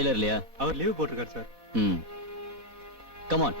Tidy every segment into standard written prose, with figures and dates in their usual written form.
Jailer இல்லையா? அவர் leave போட்டிருக்காரு sir. Come on.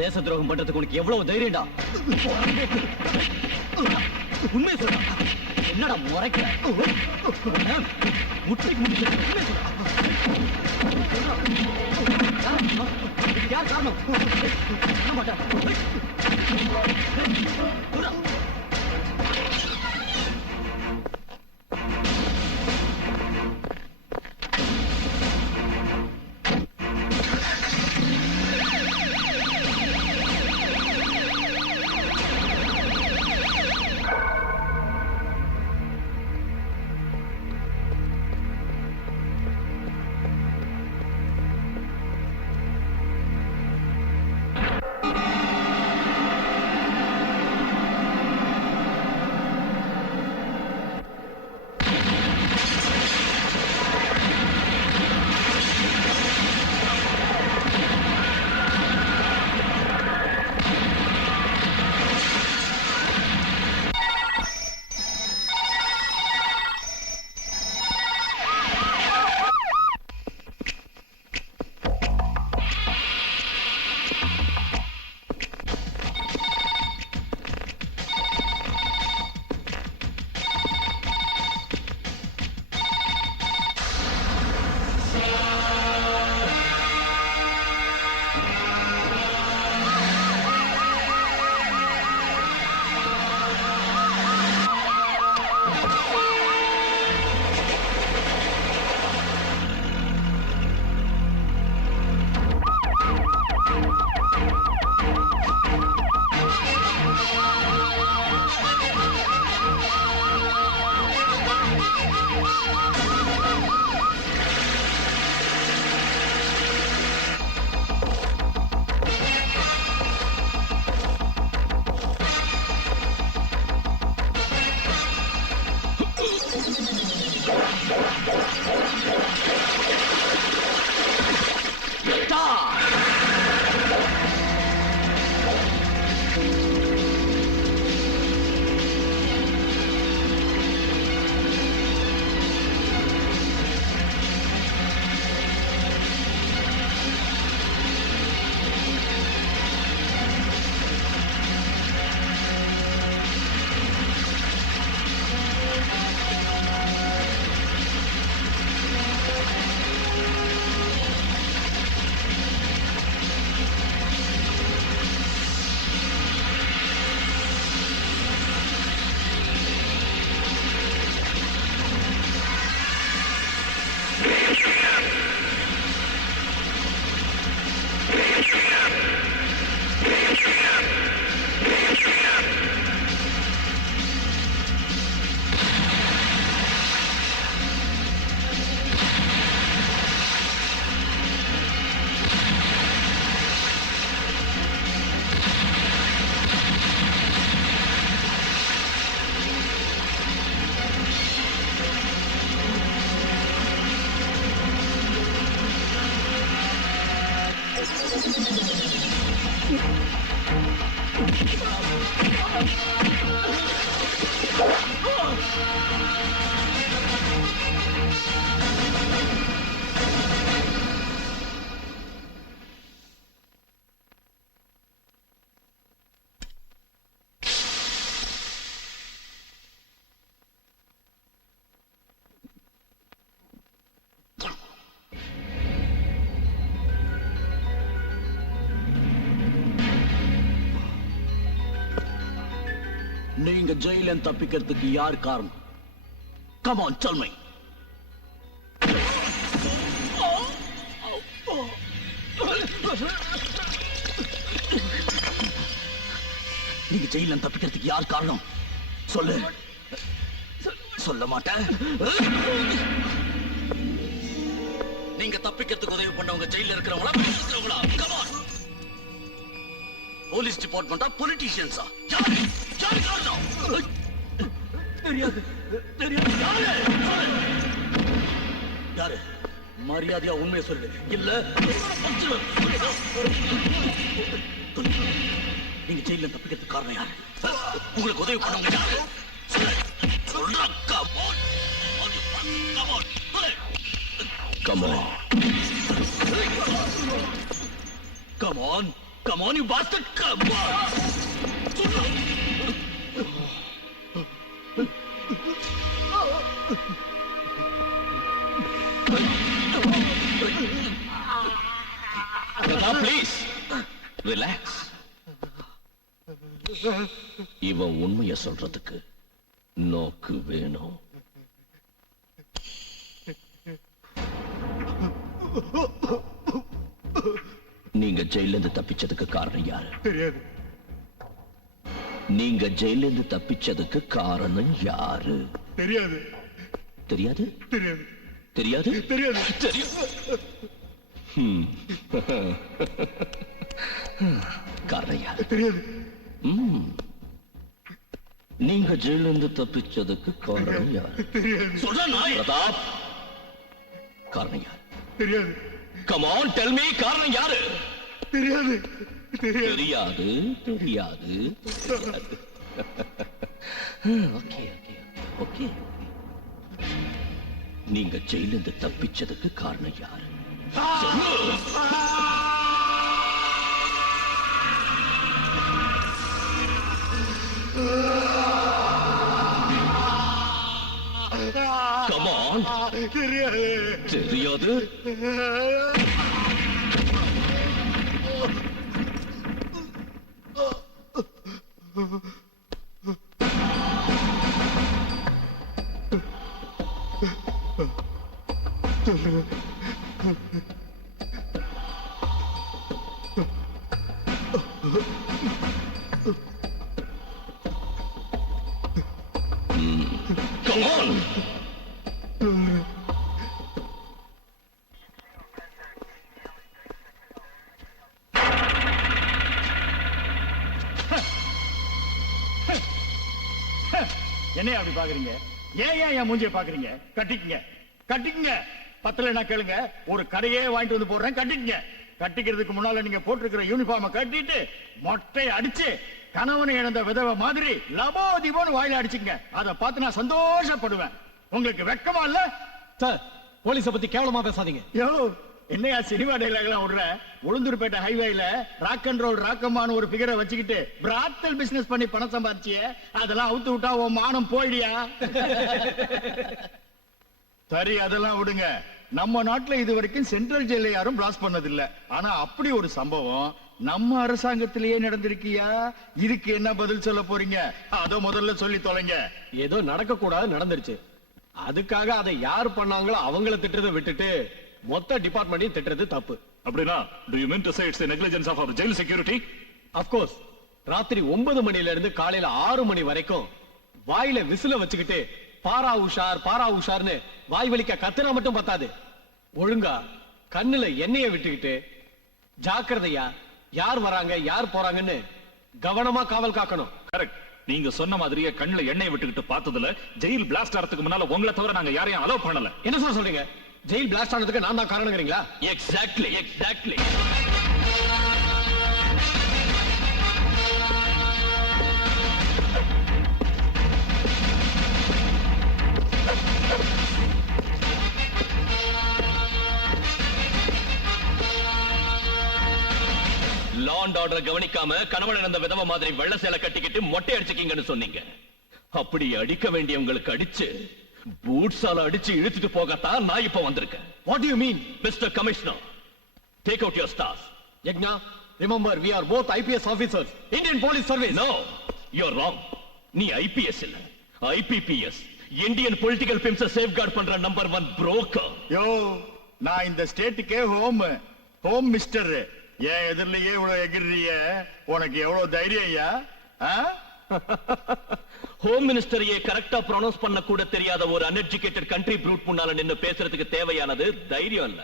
தேச துரோகம் பண்றதுக்கு உனக்கு எவ்வளவு தைரியம்டா? உண்மை சொல்ற. என்னடா முறைக்கிற? முட்டைக்கு முட்டை உண்மை சொல்ற. யார் காரணம்? சொல்ல மாட்டேன். நீங்க ஜெயில தப்பிக்கிறதுக்கு யார் காரணம்? Come on, tell me. நீங்க ஜெயில தப்பிக்கிறதுக்கு யார் காரணம்? சொல்லு. சொல்ல மாட்டேன். நீங்க தப்பிக்கிறதுக்கு உதவி பண்ணவங்க ஜெயில இருக்கிறவங்களா இருக்கிறவங்களா? Come on. போலீஸ் டிபார்ட்மெண்டா பொலிட்டீஷியன்ஸா? யாரு காரணம்? தெரியாது. யாரு? மரியாதையா உண்மையை சொல்லு. இல்ல நீங்க ஜெயில தப்பிக்கிறதுக்கு காரணம் யாரு? உங்களுக்கு உதவி பண்ணவங்க யாரு? சொல்றா. Come on, you bastard! Come on! Please, relax. இவன் உண்மையை சொல்றதுக்கு நோக்கு வேணும். நீங்க ஜெயில இருந்து தப்பிச்சதுக்கு காரணம் யாரு? தெரியாது. நீங்க ஜெயில இருந்து தப்பிச்சதுக்கு காரணம் யாரு? தெரியாது. தெரியாது? தெரியாது. தெரியாது? தெரியாது. தெரியாது. காரணம் யாரு? தெரியாது. நீங்க ஜெயில இருந்து தப்பிச்சதுக்கு காரணம் யாரு? தெரியாது. சொல்ற நாய். பிரதாப், காரணம் யாரு? தெரியாது. Come on, tell me, காரணம் யாரு? தெரியாது. தெரியாது. ஓகே. நீங்க ஜெயில இருந்து தப்பிச்சதுக்கு காரணம் யாரு? Come on. தெரியாது. Come on. என்ன அப்படி பாக்குறீங்க? ஏன் என் மூஞ்சியை பாக்குறீங்க? கட்டிக்குங்க. பத்தல கேளுங்க, ஒரு கடையே வாங்கிட்டு வந்து போடுறேன், கட்டிக்குங்க. கட்டிக்கிறதுக்கு முன்னால நீங்க போட்டிருக்கிற யூனிஃபார்மை கட்டிட்டு மொட்டை அடிச்சு கணவனை இழந்த விதவை மாதிரி லபோதிபோன்னு வாயில அடிச்சுங்க. அதை பார்த்து நான் சந்தோஷப்படுவேன். உங்களுக்கு வெக்கமா இல்ல? சார், போலீஸ பத்தி கேவலமா பேசாதீங்க. யோ, என்னையா சினிமா டைலாக் எல்லாம் விடுற? உளுந்தூர்பேட்டை ஹைவேல ராக் அண்ட் ரோல் ராக்கம்மான்னு ஒரு பிகரை வச்சுக்கிட்டு பிராத்தல் பிசினஸ் பண்ணி பணம் சம்பாதிச்சிய, அதெல்லாம் அவுத்து விட்டா உன் மானம் போயிடியா? சரி, அதெல்லாம் விடுங்க. நம்ம நாட்டுல இது வரைக்கும் சென்ட்ரல் ஜெயில யாரும் பிளாஸ்ட் பண்ணதில்லை. ஆனா அப்படி ஒரு சம்பவம் நம்ம அரசாங்கத்திலேயே நடந்திருக்கியா? இதுக்கு என்ன பதில் சொல்ல போறீங்க? அத முதல்ல சொல்லி தொலைங்க. ஏதோ நடக்க கூடாது நடந்துருச்சு, அதுக்காக அதை யார் பண்ணாங்களோ அவங்கள திட்டுறதை விட்டுட்டு மொத்த டிபார்ட்மெண்ட்டையும் திட்டுறது தப்பு. அப்படினா do you mean to say it's the negligence of our jail security? Of course. ராத்திரி 9 மணில இருந்து காலையில 6 மணி வரைக்கும் வாயில விசில வச்சுக்கிட்டு பாரா உஷார்னு வாய் வலிக்க கத்துனா மட்டும் பத்தாது. ஒழுங்கா கண்ணுல எண்ணெய விட்டுக்கிட்டு ஜாக்கிரதையா யார் வராங்க யார் போறாங்கன்னு கவனமா காவல் காக்கணும். கரெக்ட். நீங்க சொன்ன மாதிரியே கண்ணுல எண்ணெய் விட்டுக்கிட்டு பார்த்ததுல ஜெயில் பிளாஸ்ட் ஆறதுக்கு முன்னால உங்களை தவிர நாங்க யாரையும் அலோவ் பண்ணல. என்ன சொல்றீங்க? ஜெயில் பிளாஸ்ட் ஆனதுக்கு நான் தான் காரணங்கிறீங்களா? எக்ஸாக்ட்லி. லாண்ட் ஆர்டர் கவனிக்காம கணவன் இழந்த விதவை மாதிரி வெள்ள சேலை கட்டிக்கிட்டு மொட்டை அடிச்சுக்கீங்கன்னு சொன்னீங்க. அப்படி அடிக்க வேண்டியவங்களுக்கு அடிச்சு பூட்ஸால அடிச்சு இழுத்துட்டு போகத்தான் நான் இப்ப வந்திருக்கேன். What do you mean? Mr. Commissioner, take out your stars. Yagna, remember we are both IPS officers, Indian Police Service. No, you're wrong. நீ IPS இல்ல, ஐபிபிஎஸ் இந்தியன் பொலிட்டிக்கல் பிம்ஸ சேஃப்கார்ட் பண்ற நம்பர் 1 புரோக்கர். யோ நான் இந்த ஸ்டேட்டுக்கே ஹோம் மிஸ்டர். ஏன் எதிரிலேயே இவ்வளவு எகிரிய உனக்கு எவ்வளவு தைரியம் ஐயா? ஹோம் மினிஸ்டரையே கரெக்டா ப்ரொனவுன்ஸ் பண்ண கூட தெரியாத ஒரு அன்எஜுகேட்டட் கண்ட்ரி ப்ரூட் முன்னால நின்னு பேசுறதுக்கு தேவையானது தைரியம் இல்ல,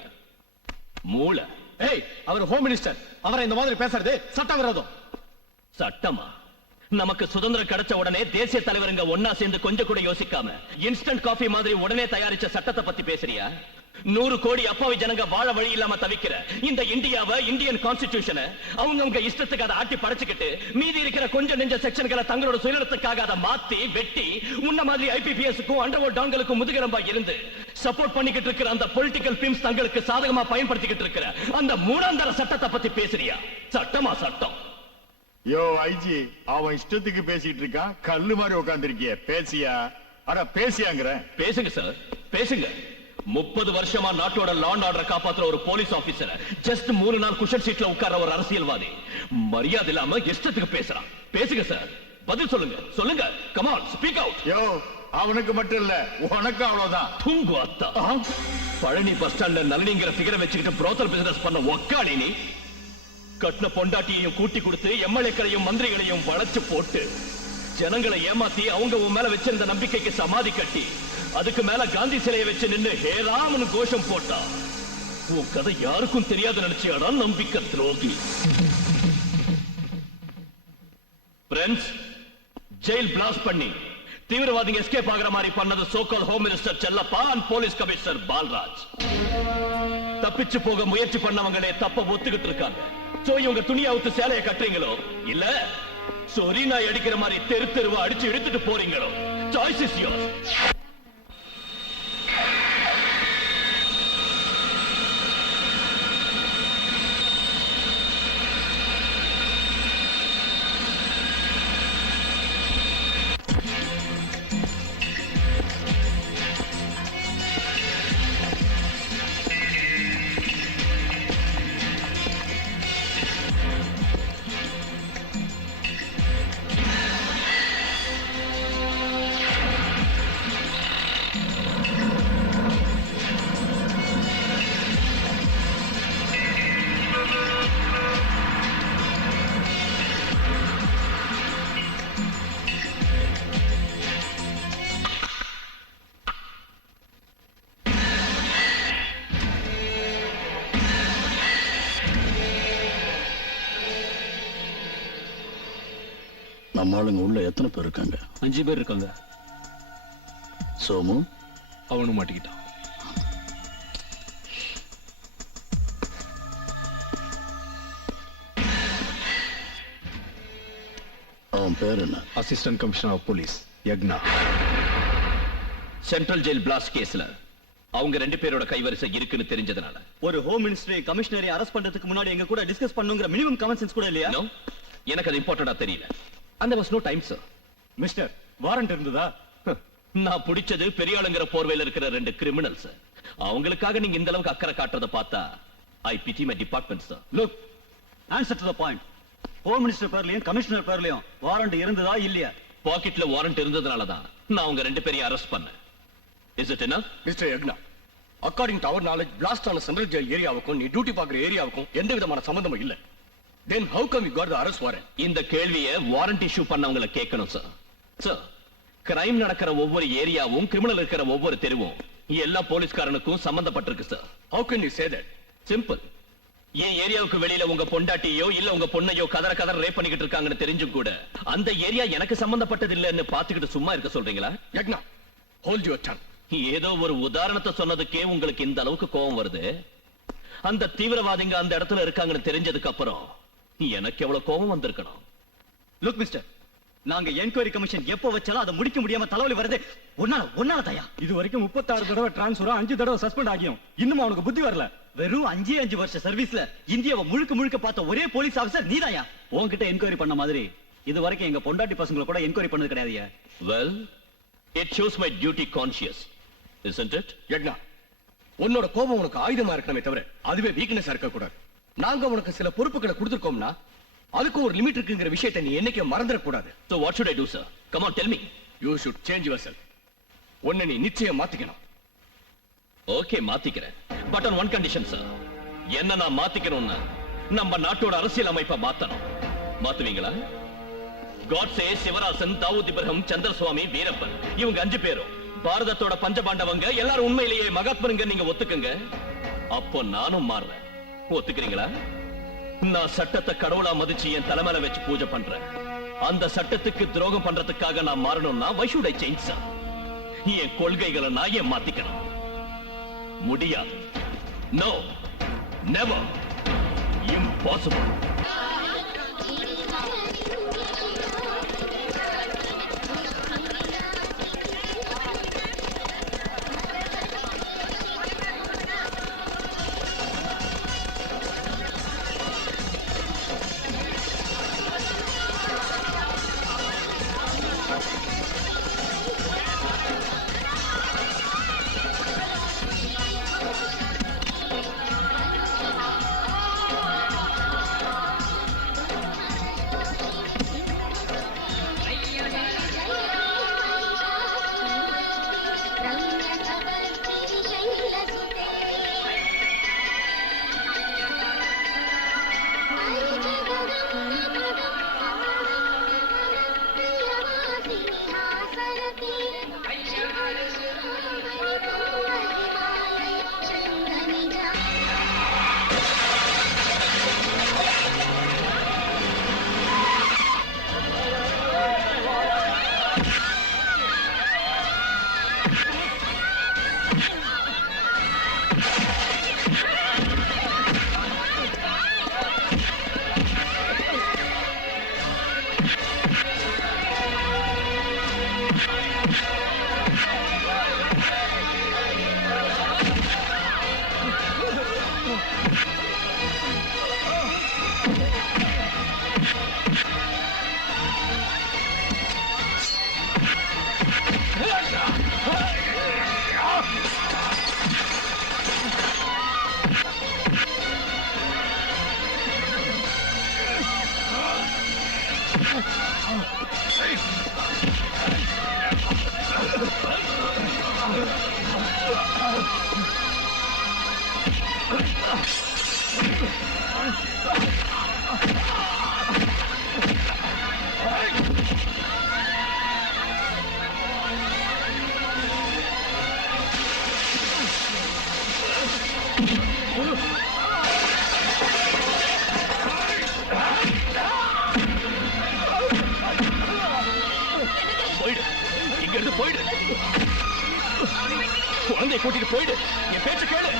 மூளை. ஏய், அவர் ஹோம் மினிஸ்டர். அவரை இந்த மாதிரி பேசுறது சட்டவிரோதம். சட்டமா? நமக்கு சுதந்திரம் கிடைச்ச உடனே தேசிய தலைவருங்க ஒன்னா சேர்ந்து கொஞ்சம் கூட யோசிக்காம இன்ஸ்டன்ட் காஃபி மாதிரி உடனே தயாரிச்ச சட்டத்தை பத்தி பேசுறியா? 100 கோடி அப்பாவி ஜனங்க வாழ வழி இல்லாம தவிக்கிற இந்த இந்தியாவை, இந்தியன் கான்ஸ்டிடியூஷனை அவங்க இஷ்டத்துக்கு அதை ஆட்டி படைச்சுக்கிட்டு மீதி இருக்கிற கொஞ்சம் நெஞ்ச செக்ஷன்களை தங்களோட சுயநலத்துக்காக அதை மாத்தி வெட்டி உன்ன மாதிரி ஐபிபிஎஸ்க்கும் அண்டர்வோல்ட் டான்களுக்கும் முதுகெலும்பா இருந்து சப்போர்ட் பண்ணிக்கிட்டு இருக்கிற அந்த பொலிட்டிக்கல் பிம்ஸ் தங்களுக்கு சாதகமா பயன்படுத்திக்கிட்டு இருக்கிற அந்த மூணாந்தர சட்டத்தை பத்தி பேசுறியா? சட்டமா சட்டம்? யோ ஐஜி, அவன் இஷ்டத்துக்கு பேசிட்டு இருக்கான். கல்லு மாதிரி உட்கார்ந்திருக்கிய, பேசியா? அட பேசியாங்கிற. பேசுங்க சார், பேசுங்க. 30 வருஷமா நாட்டோட லா அண்ட் ஆர்டர் காப்பாத்துற ஒரு போலீஸ் ஆபீசர் ஜஸ்ட் 3 நாள் குஷன் சீட்ல உட்கார்ற ஒரு அரசியல்வாதி மரியாதை இல்லாம இஷ்டத்துக்கு பேசுறான். பேசுங்க சார், பதில் சொல்லுங்க, சொல்லுங்க. Come on, speak out. யோ அவனுக்கு மட்டும் இல்ல, உனக்கு அவ்வளவுதான். தூங்கு அத்தா. பழனி பஸ் ஸ்டாண்ட்ல நளினிங்கிற ஃபிகரை வச்சுக்கிட்டு புரோக்கர் பிசினஸ் பண்ண ஒக்காடி நீ கட்டின பொண்டாட்டியையும் கூட்டி கொடுத்து எம்எல்ஏக்களையும் மந்திரிகளையும் வளைச்சு போட்டு ஜனங்களை ஏமாத்தி அவங்க உன் மேல வச்சிருந்த நம்பிக்கைக்கு சமாதி கட்டி அதுக்கு மேல காந்தி சிலையை வச்சு நின்னு ஹே ராமன் கோஷம் போட்டா உன் கதை யாருக்கும் தெரியாது நினைச்சியாடா நம்பிக்கை துரோகி. ஃப்ரெண்ட்ஸ், ஜெயில் பிளாஸ்ட் பண்ணி தீவிரவாதிங்க எஸ்கேப் ஆகிற மாதிரி பண்ணது so called home minister Chellappa and police commissioner Palraj. தப்பிச்சு போக முயற்சி பண்ணவங்களே தப்ப ஒத்துக்கிட்டு இருக்காங்க. சோ இவங்க துணியை அவுத்து சேலையை கட்டுறீங்களோ இல்ல சொரி நாய் அடிக்கிற மாதிரி தெரு தெருவா அடிச்சு இழுத்துட்டு போறீங்களோ? Choice is yours. நம்ம ஆளுங்க உள்ள எத்தனை பேர் இருக்காங்க? 5 பேர் இருக்காங்க. சோமு அவனும் மாட்டிக்கிட்டான். அவன் பேர் என்ன? Assistant commissioner of police Yagna. Central jail blast கேஸ்ல அவங்க 2 பேரோட கைவரிசை இருக்குன்னு தெரிஞ்சதுனால ஒரு ஹோம் மினிஸ்டரை கமிஷனரை அரெஸ்ட் பண்றதுக்கு முன்னாடி எங்க கூட டிஸ்கஸ் பண்ணுங்கிற மினிமம் காமன் சென்ஸ் கூட இல்லையா? No, எனக்கு அது இம்பார்ட்டண்டா தெரியல. And there was no time, sir. Mister, warrant இருந்ததா? நான் பிடிச்சது பெரிய ஆளுங்கிற போர்வையில இருக்கிற 2 கிரிமினல்ஸ். அவங்களுக்காக நீங்க இந்த அளவுக்கு அக்கறை காட்டுறத பார்த்தா I pity my department, sir. Look, answer to the point. Home minister பேர்லயும் கமிஷனர் பேர்லயும் வாரண்ட் இருந்ததா இல்லையா? பாக்கெட்ல வாரண்ட் இருந்ததுனால தான் நான் அவங்க 2 பேரையும் அரெஸ்ட் பண்ணேன். Is it enough? Mister Yagna, according to அவர் நாலேஜ் பிளாஸ்ட் ஆன சென்ட்ரல் ஜெயில் ஏரியாவுக்கும் நீ டியூட்டி பார்க்குற ஏரியாவுக்கும் எந்த விதமான சம்பந்தமும் இல்ல. Then how come you got the arrest warrant? இந்த கேள்வியை வாரண்ட் இஷ்யூ பண்ணவங்களை கேட்கணும், சார். சார், கிரைம் நடக்கிற ஒவ்வொரு ஏரியாவும் கிரிமினல் இருக்கிற ஒவ்வொரு தெருவும் எல்லா போலீஸ்காரனுக்கும் சம்பந்தப்பட்டிருக்கு, sir. How can you say that? Simple. என் ஏரியாவுக்கு வெளியில உங்க பொண்டாட்டியோ இல்ல உங்க பொண்ணையோ கதற ரேப் பண்ணிக்கிட்டு இருக்காங்கன்னு தெரிஞ்சும் கூட அந்த ஏரியா எனக்கு சம்பந்தப்பட்டது இல்லன்னு பாத்துக்கிட்டு சும்மா இருக்க சொல்றீங்களா? யக்னா, hold your tongue. ஏதோ ஒரு உதாரணத்தை சொன்னதுக்கே உங்களுக்கு இந்த அளவுக்கு கோபம் வருது. அந்த தீவிரவாதிங்க அந்த இடத்துல இருக்காங்கன்னு தெரிஞ்சதுக்கு அப்புறம் எனக்கு எவ்வளவு கோபம் வந்திருக்கணும். லுக் மிஸ்டர், நாங்க என்கொயரி கமிஷன் எப்போ வச்சாலும் அதை முடிக்க முடியாம தலைவலி வருது. ஒன்னால தயா. இது வரைக்கும் 36 தடவை டிரான்ஸ்ஃபர், 5 தடவை சஸ்பெண்ட் ஆகியும் இன்னும் அவனுக்கு புத்தி வரல. வெறும் 5 வருஷ சர்வீஸ்ல இந்தியாவை முழுக்க பார்த்த ஒரே போலீஸ் ஆபீசர் நீதாயா? உன்கிட்ட என்கொயரி பண்ண மாதிரி இது வரைக்கும் எங்க பொண்டாட்டி பசங்களை கூட என்கொயரி பண்ணது கிடையாதுயா. Well, it shows my duty conscious, isn't it? யக்னா, உன்னோட கோபம் உனக்கு ஆயுதமா இருக்கணுமே தவிர அதுவே வீக்னஸா இருக்க கூடாது. நாங்க உனக்கு சில பொறுப்புகளை கொடுத்திருக்கோம்னா அதுக்கு ஒரு லிமிட் இருக்குங்கிற விஷயத்தை நீ என்னைக்கு மறந்துட கூடாது. So what should I do, sir? Come on, tell me. You should change yourself. ஒன்னு நீ நிச்சயம் மாத்திக்கணும். ஓகே, மாத்திக்கிறேன். But on one condition sir. என்ன நான் மாத்திக்கணும்னா நம்ம நாட்டோட அரசியல் அமைப்பை மாத்தணும். மாத்துவீங்களா? காட்சே, சிவராசன், தாவூத் இப்ராஹிம், சந்திரசுவாமி, வீரப்பன் இவங்க 5 பேரும் பாரதத்தோட பஞ்சபாண்டவங்க. எல்லாரும் உண்மையிலேயே மகாத்மருங்க. நீங்க ஒத்துக்குங்க. அப்போ நானும் மாறுறேன். ஒத்துக்கிறீங்களா? நான் சட்டத்தை கடவுளா மதிச்சு என் தலைமையில வச்சு பூஜை பண்றேன். அந்த சட்டத்துக்கு துரோகம் பண்றதுக்காக நான் மாறணும்னா why should I change, sir? என் கொள்கைகளை நான் ஏன் மாத்திக்கணும்? முடியாது. No, never, impossible. போயிடு, இங்க இருந்து போயிடு. குழந்தையை கூட்டிட்டு போயிடு. என் பேச்சு கேளு.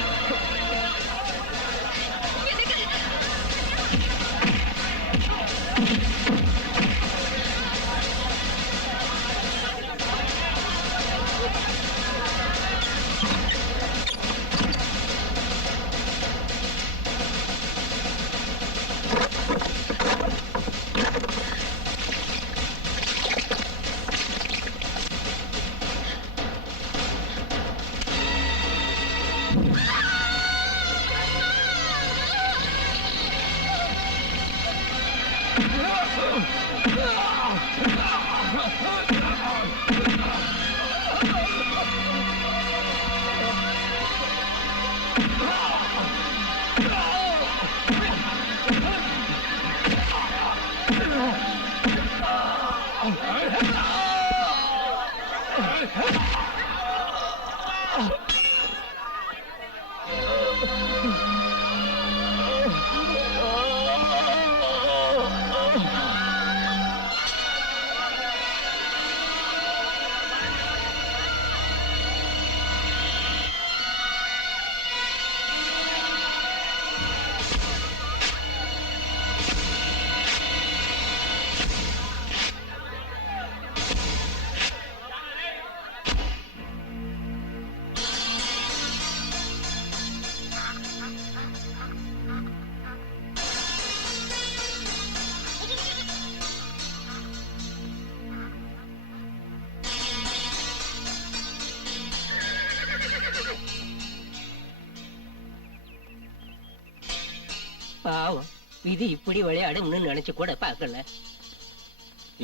பாவம், இது இப்படி விளையாடும்னு நினைச்சு கூட பார்க்கல.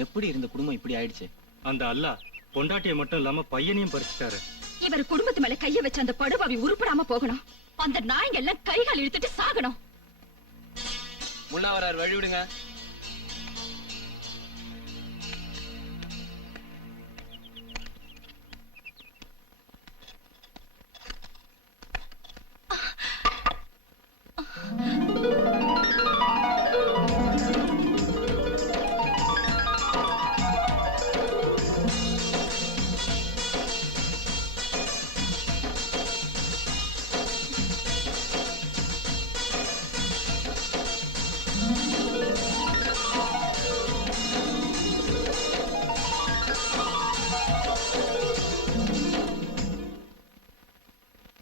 எப்படி இருந்த குடும்பம் இப்படி ஆயிடுச்சு? அந்த அல்லாஹ் பொண்டாட்டியை மட்டும் இல்லாம பையனையும் பறிச்சுட்டாரு. இவர் குடும்பத்து மேல கைய வச்ச அந்த படுபாவி உருப்படாம போகணும். அந்த நாய்ங்க எல்லாம் கைகால் இழுத்துட்டு சாகணும். முன்னா வரார், வழி விடுங்க.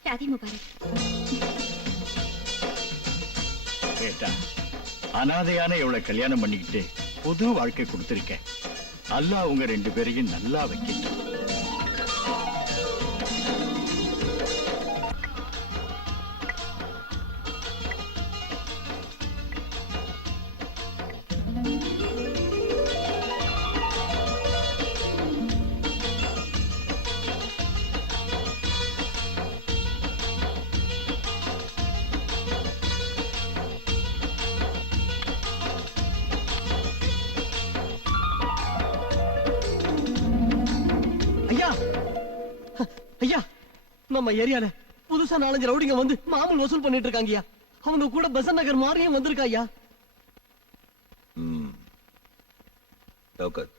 ஷாதி முபாரக். கேட்டா அனாதையான இவளை கல்யாணம் பண்ணிக்கிட்டு புது வாழ்க்கை கொடுத்திருக்கேன். அல்லாஹ் உங்க 2 பேரையும் நல்லா வைக்கட்டும். ஐயா, ஐயா, நம்ம ஏரியால புதுசா 4-5 ரவுடிங்க வந்து மாமூல் வசூல் பண்ணிட்டு இருக்காங்கய்யா. அவங்க கூட பெசன் நகர் மாதிரியும் வந்திருக்கா ஐயா. டோக்கன்.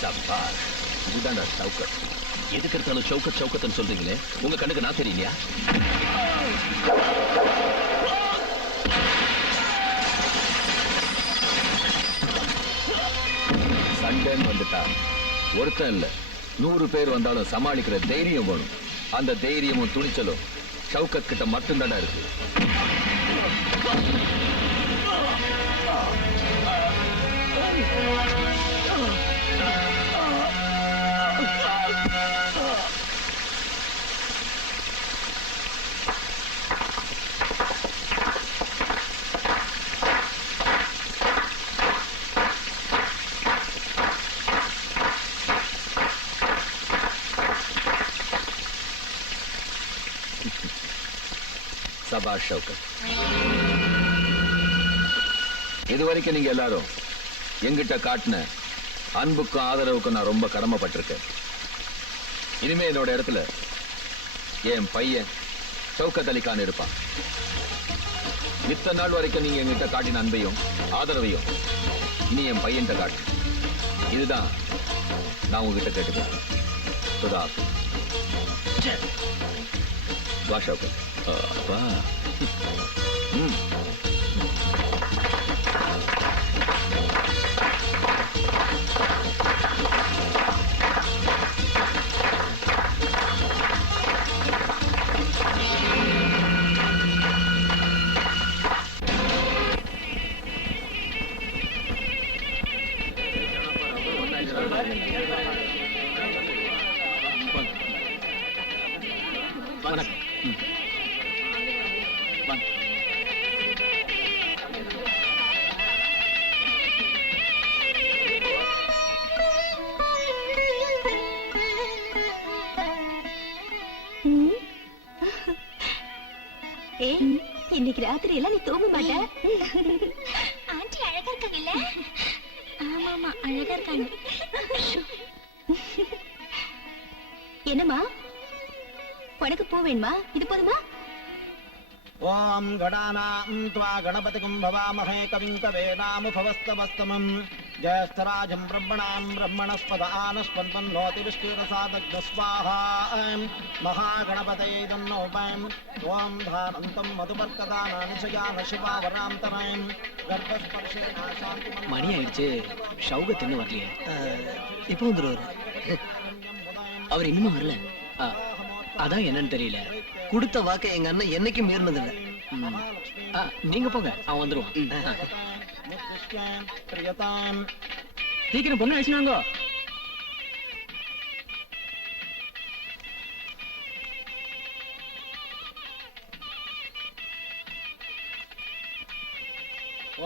சபாஷ். இதுதான்டா சவுக்கத். எதுக்கு எடுத்தாலும் சவுக்கத் சவுக்கத்னு சொல்றீங்களே, உங்க கண்ணுக்கு நான் தெரியலையா? சண்டைன்னு வந்துட்டா ஒருத்தன் இல்ல 100 பேர் வந்தாலும் சமாளிக்கிற தைரியம் வேணும். அந்த தைரியமும் துணிச்சலும் ஷவுகத் கிட்ட மட்டும்தானே இருக்கு. சபாஷ் ஷவுகத். இதுவரைக்கும் நீங்க எல்லாரும் எங்கிட்ட காட்டின அன்புக்கும் ஆதரவுக்கும் நான் ரொம்ப கடமைப்பட்டிருக்கேன். இனிமே என்னோட இடத்துல என் பையன் ஷவுகத் அலி கான் இருப்பான். இத்தனை நாள் வரைக்கும் நீங்க எங்கிட்ட காட்டின அன்பையும் ஆதரவையும் இனி என் பையன்கிட்ட காட்டு. இதுதான் நான் உங்ககிட்ட கேட்டுக்கிறேன். சுதா வா ஷவுகத். அப்பா வணக்கம். இன்னைக்கு ராத்திரி எல்லாம் நீ தூங்க மாட்ட. ஆண்டி அழகா இருக்காங்கல்ல? ஆமா ஆமா அழகா இருக்காங்க. என்னம்மா உனக்கு பூ வேணுமா? இது போதுமா? ஓம் கடானாம் த்வா கணபதிகும் பவாமஹே கவிம் கவேதாமுபவஸ்தவஸ்தமம் ஜேஷ்டராஜம் பிரம்மணாம் பிரம்மணஸ்பத ஆனஸ்பந்தன்னோதி விஷ்ணுரசாதக்னஸ்வாஹா மகாகணபதயே தன்னோபயம் ஓம் தானந்தம் மதுபர்க்கதானானிஷயான சிவாவராந்தரம் கர்ப்பஸ்பர்ஷேன சாந்தி மணி ஆயிடுச்சு. ஷவுகத் இன்னும் வரலையே. எப்போ வந்துருவாரு? அவர் இன்னும் வரல. அதான் என்னன்னு தெரியல. கொடுத்த வாக்கை எங்க அண்ணன் என்னைக்கும் மீறினதில்லை. நீங்க போங்க, அவன் வந்துருவான். பிரியதாம் சீக்கிரம் பொண்ணு அழிச்சுனாங்க.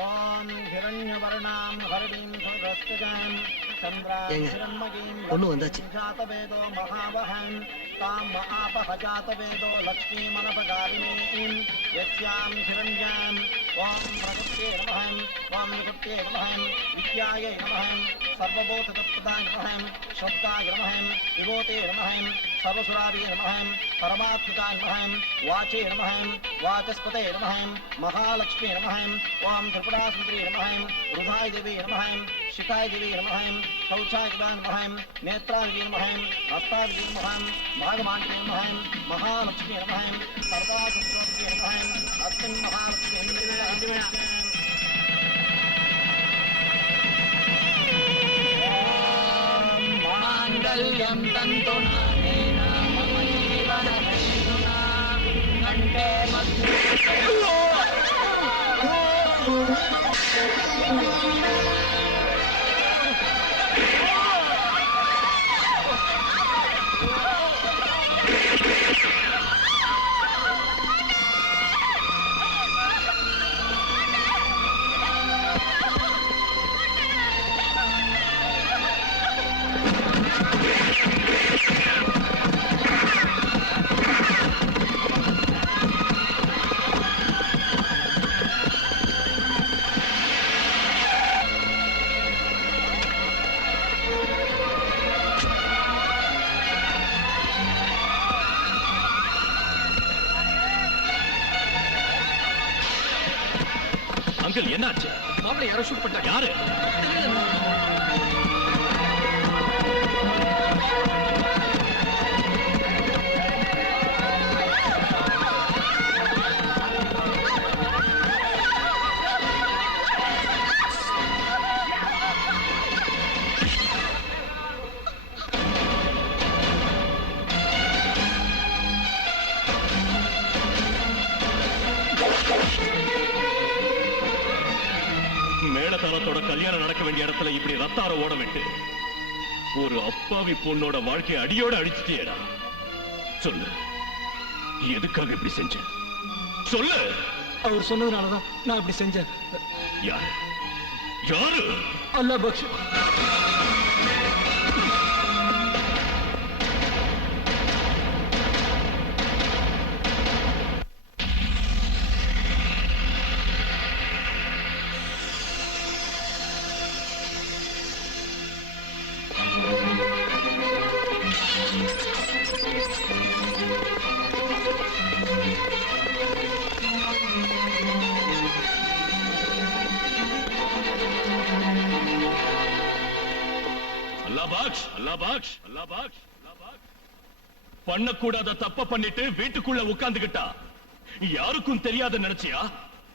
ஓம் ஹிரண்யவர்ணாம் ஹரிணீம் சௌரஸ்தஜாம் சந்திராம் ஹிரண்மகீம் பொண்ணு வந்தாச்சு. ஜாதவேதோ மகாவஹம் தாம் ஆபஹஜாதவேதோ லக்ஷ்மீமனபகாரிணீம் யஸ்யாம் ஹிரண்யாம் ஓம் பிரகృతే நமஹம் ஓம் நிகృతే நமஹம் வித்யாயை நமஹம் சர்வபோததப்ரதாய நமஹம் ஸ்ரத்தாய நமஹம் விபோதே நமஹம் சர்வசுராரியே நமஹம் பரமாத்மிகாய நமஹம் வாச்சே நமஹம் வாசஸ்பதே நமஹம் மகாலக்ஷ்மீ நமஹம் ஓம் திரிபுராசுந்தரி நமஹம் ருதாய தேவி நமஹம் शिखाय देवी नमः शौचाय नमः नेत्राय नमः हस्ताय नमः भागमान्ते नमः महालक्ष्मी नमः सर्वासुत्रस्य नमः अस्मिन् महालक्ष्मी माङ्गल्यं तन्तुनानेन मम जीवनहेतुना कण्ठे அங்கிள் என்னாச்சு? மாப்பிள்ளை யாரோ ஷூட் பண்ணிட்டாங்க. யாரு? மண்டபத்துல இப்படி ரத்தார ஓட விட்டு ஒரு அப்பாவி பொண்ணோட வாழ்க்கையை அடியோட அழிச்சிட்டியடா. சொல்லு, எதுக்காக இப்படி செஞ்ச? சொல்லு. அவர் சொன்னதுனாலதான் நான் இப்படி செஞ்சேன். யாரு யாரு? அல்லா பக்ஷ். பண்ணக்கூடாத தப்ப பண்ணிட்டு வீட்டுக்குள்ள உட்கார்ந்துகிட்டா யாருக்கும் தெரியாத நினைச்சியா?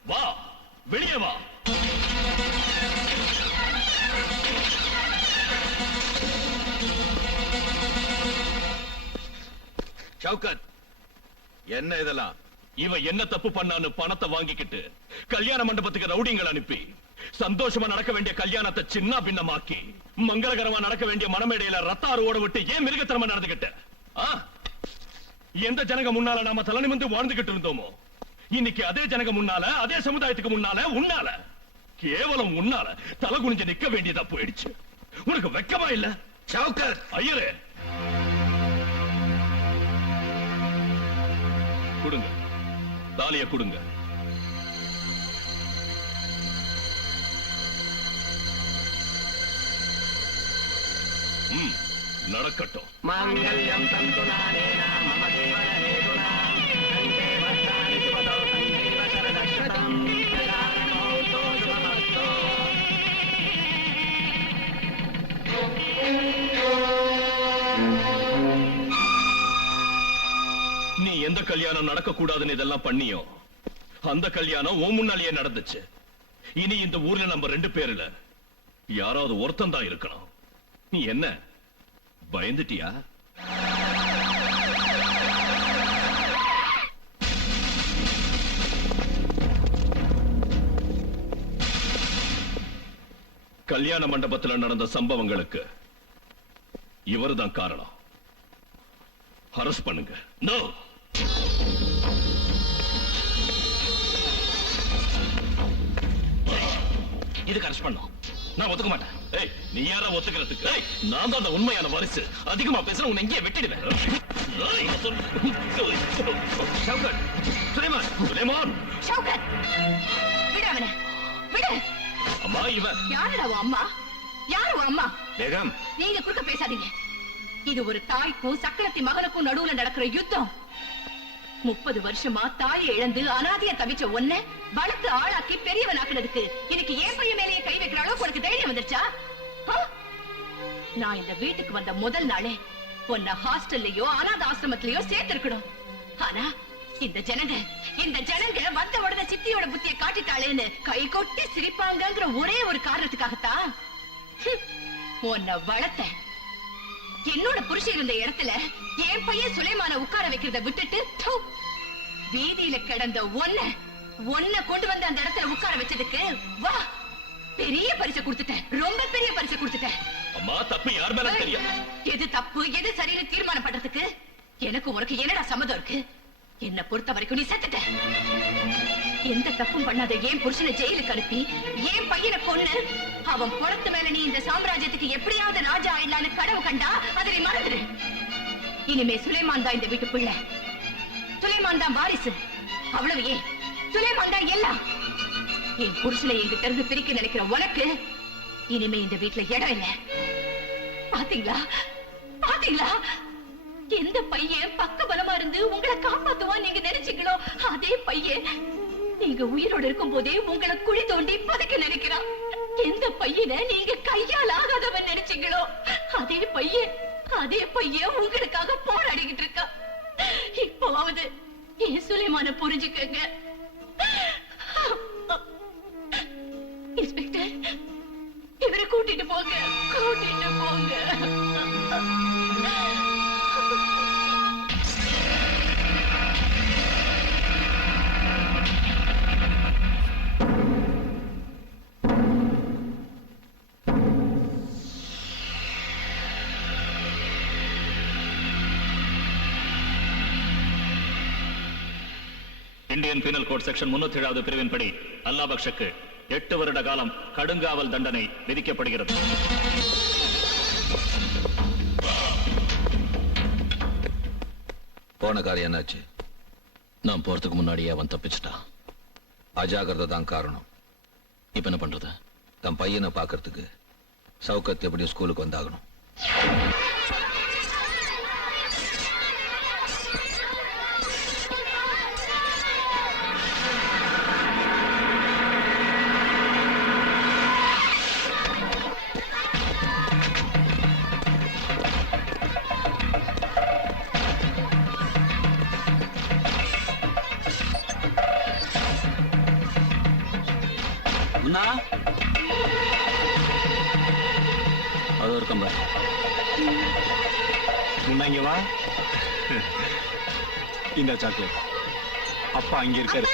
வா, வெளியே வா. சௌகத், என்ன இதெல்லாம்? இவ என்ன தப்பு பண்ணான்னு பணத்தை வாங்கிக்கிட்டு கல்யாண மண்டபத்துக்கு ரவுடிங்களை அனுப்பி சந்தோஷமா நடக்க வேண்டிய கல்யாணத்தை சின்ன பின்னமாக்கி மங்களகரமா நடக்க வேண்டிய மனமேடையில ரத்தாறு ஓட விட்டு ஏன் மிருகத்தனமா நடந்துகிட்ட? எந்த ஜனங்க முன்னால நாம தலை நிமிர்ந்து வாழ்ந்துகிட்டு இருந்தோமோ, இன்னைக்கு அதே ஜனங்க முன்னால, அதே சமுதாயத்துக்கு முன்னால, உன்னால, கேவலம் உன்னால தலை குனிஞ்சு நிக்க வேண்டியதா போயிடுச்சு. உனக்கு வெக்கமா இல்ல? சௌகத், ஐயரே, கொடுங்க, தாலிய கொடுங்க. நடக்கட்டும். மாங்கல்யம் தந்துநானேன மம ஜீவன ஹேதுனா கண்டே வஸ்தானி சுபதோ கண்டேவ சரதஸ்வதம் பிரஜானமௌதோ சுபமஸ்தோ. நீ எந்த கல்யாணம் நடக்க கூடாதுன்னு இதெல்லாம் பண்ணியோ அந்த கல்யாணம் உன் முன்னாலேயே நடந்துச்சு. இனி இந்த ஊர்ல நம்ம 2 பேர்ல யாராவது ஒருத்தன் தான் இருக்கணும். நீ என்ன பயந்துட்டியா? கல்யாண மண்டபத்தில் நடந்த சம்பவங்களுக்கு இவர்தான் காரணம். அரெஸ்ட் பண்ணுங்க. நோ, இதுக்கு அரெஸ்ட் பண்ணோம். நான் ஒத்துக்க மாட்டேன். ஏய், நீ யாரா ஒத்துக்கிறதுக்கு? ஏய், நான் தான் அந்த உண்மையான வாரிசு. அதிகமா பேசுற உன்னை இங்கே வெட்டிடுவேன். ஷௌகத், சுலைமான், சுலைமான். ஷௌகத், விடு அவனை, விடு. அம்மா, இவன் யாருடா உன் அம்மா? யாரு உன் அம்மா? பேகம், நீங்க குறுக்க பேசாதீங்க. இது ஒரு தாய்க்கும் சக்கரத்தி மகனுக்கும் நடுவுல நடக்கிற யுத்தம். 30 வருஷமா தாயை இழந்து அனாதையா தவிச்ச ஒன்ன வளர்த்து ஆளாக்கி பெரியவனாக்குனதுக்கு இன்னைக்கு ஏன் பையன் மேலேயே கை வைக்கிற அளவுக்கு உனக்கு தைரியம் வந்துருச்சா? நான் இந்த வீட்டுக்கு வந்த முதல் நாளே உன்னை ஹாஸ்டல்லையோ அனாத ஆசிரமத்திலயோ சேர்த்திருக்கணும். ஆனா இந்த ஜனங்க வந்த உடனே சித்தியோட புத்திய காட்டிட்டாளேன்னு கை கொட்டி சிரிப்பாங்கங்கிற ஒரே ஒரு காரணத்துக்காகத்தான் உன்னை வளர்த்த. என்னோட புருஷன் இருந்த இடத்துல என் பையன் சுலைமான உட்கார வைக்கிறத விட்டுட்டு வீதியில கிடந்த ஒன்ன கொண்டு வந்து அந்த இடத்துல உட்கார வச்சதுக்கு வா பெரிய பரிசு கொடுத்துட்டேன். ரொம்ப பெரிய பரிசு கொடுத்துட்டேன். அம்மா, தப்பு யார் மேல தெரியும்? எது தப்பு எது சரின்னு தீர்மானம் பண்றதுக்கு எனக்கு உனக்கு என்னடா சம்மதம் இருக்கு? என்ன பொறுத்த வரைக்கும் நீ செத்துட்ட. எந்த தப்பும் பண்ணாத ஏன் புருஷனை ஜெயிலுக்கு அனுப்பி ஏன் பையனை கொன்னு அவன் பொணத்து மேல நீ இந்த சாம்ராஜ்யத்துக்கு எப்படியாவது ராஜா ஆயிடலான்னு கனவு கண்டா அதை நீ மறந்துடு. இனிமே சுலைமான் தான் இந்த வீட்டு பிள்ளை. சுலைமான் தான் வாரிசு. அவ்வளவு ஏன் சுலைமான் தான் எல்லாம். என் புருஷனை எங்கிட்ட இருந்து பிரிக்க நினைக்கிற உனக்கு இனிமே இந்த வீட்டுல இடம் இல்லை. பாத்தீங்களா பாத்தீங்களா? எந்த பையன் பக்க பலமா இருந்து உங்களை காப்பாத்துவான் நீங்க நினைச்சீங்களோ அதே பையன் நீங்க உயிரோடு இருக்கும் போதே உங்களை குழி தோண்டி பதைக்க நினைக்கிறான். எந்த பையனை நீங்க கையால் ஆகாதவன் நினைச்சீங்களோ அதே பையன் உங்களுக்காக போராடிக்கிட்டு இருக்கா. இப்போவாவது என் சுலைமான புரிஞ்சுக்கங்க. இன்ஸ்பெக்டர், இவரை கூட்டிட்டு போங்க, கூட்டிட்டு போங்க. இந்தியன் பீனல் கோட் செக்ஷன் 307 பிரிவின்படி அல்லாஹ் பக்ஷக்கு 8 வருட காலம் கடுங்காவல் தண்டனை விதிக்கப்படுகிறது. போன காரியம் என்னாச்சு? நான் போறதுக்கு முன்னாடியே அவன் தப்பிச்சிட்டான். அஜாகிரதை தான் காரணம். இப்ப என்ன பண்றது? தன் பையனை பார்க்கறதுக்கு சவுக்கத் எப்படியும் ஸ்கூலுக்கு வந்தாகணும். முன்னா அது ஒரு கம்பர். முன்னாங்க வா. இந்த சாக்லேட் அப்பா அங்க இருக்காரு.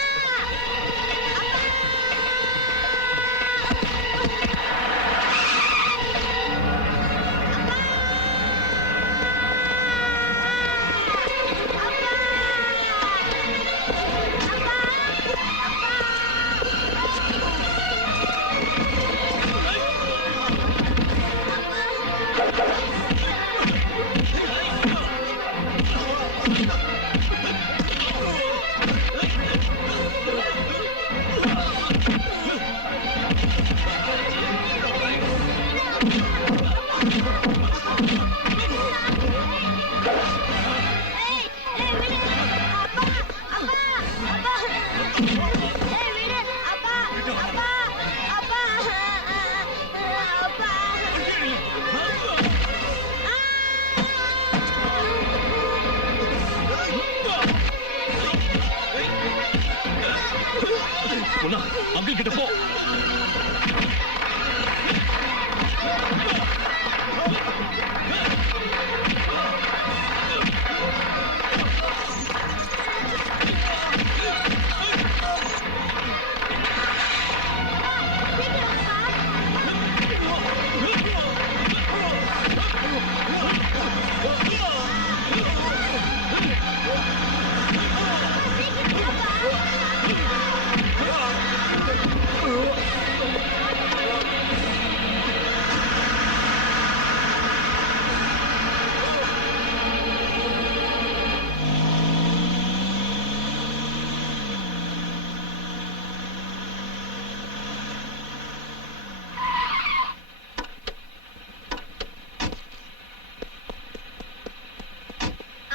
அங்கிள் கிட்ட போ.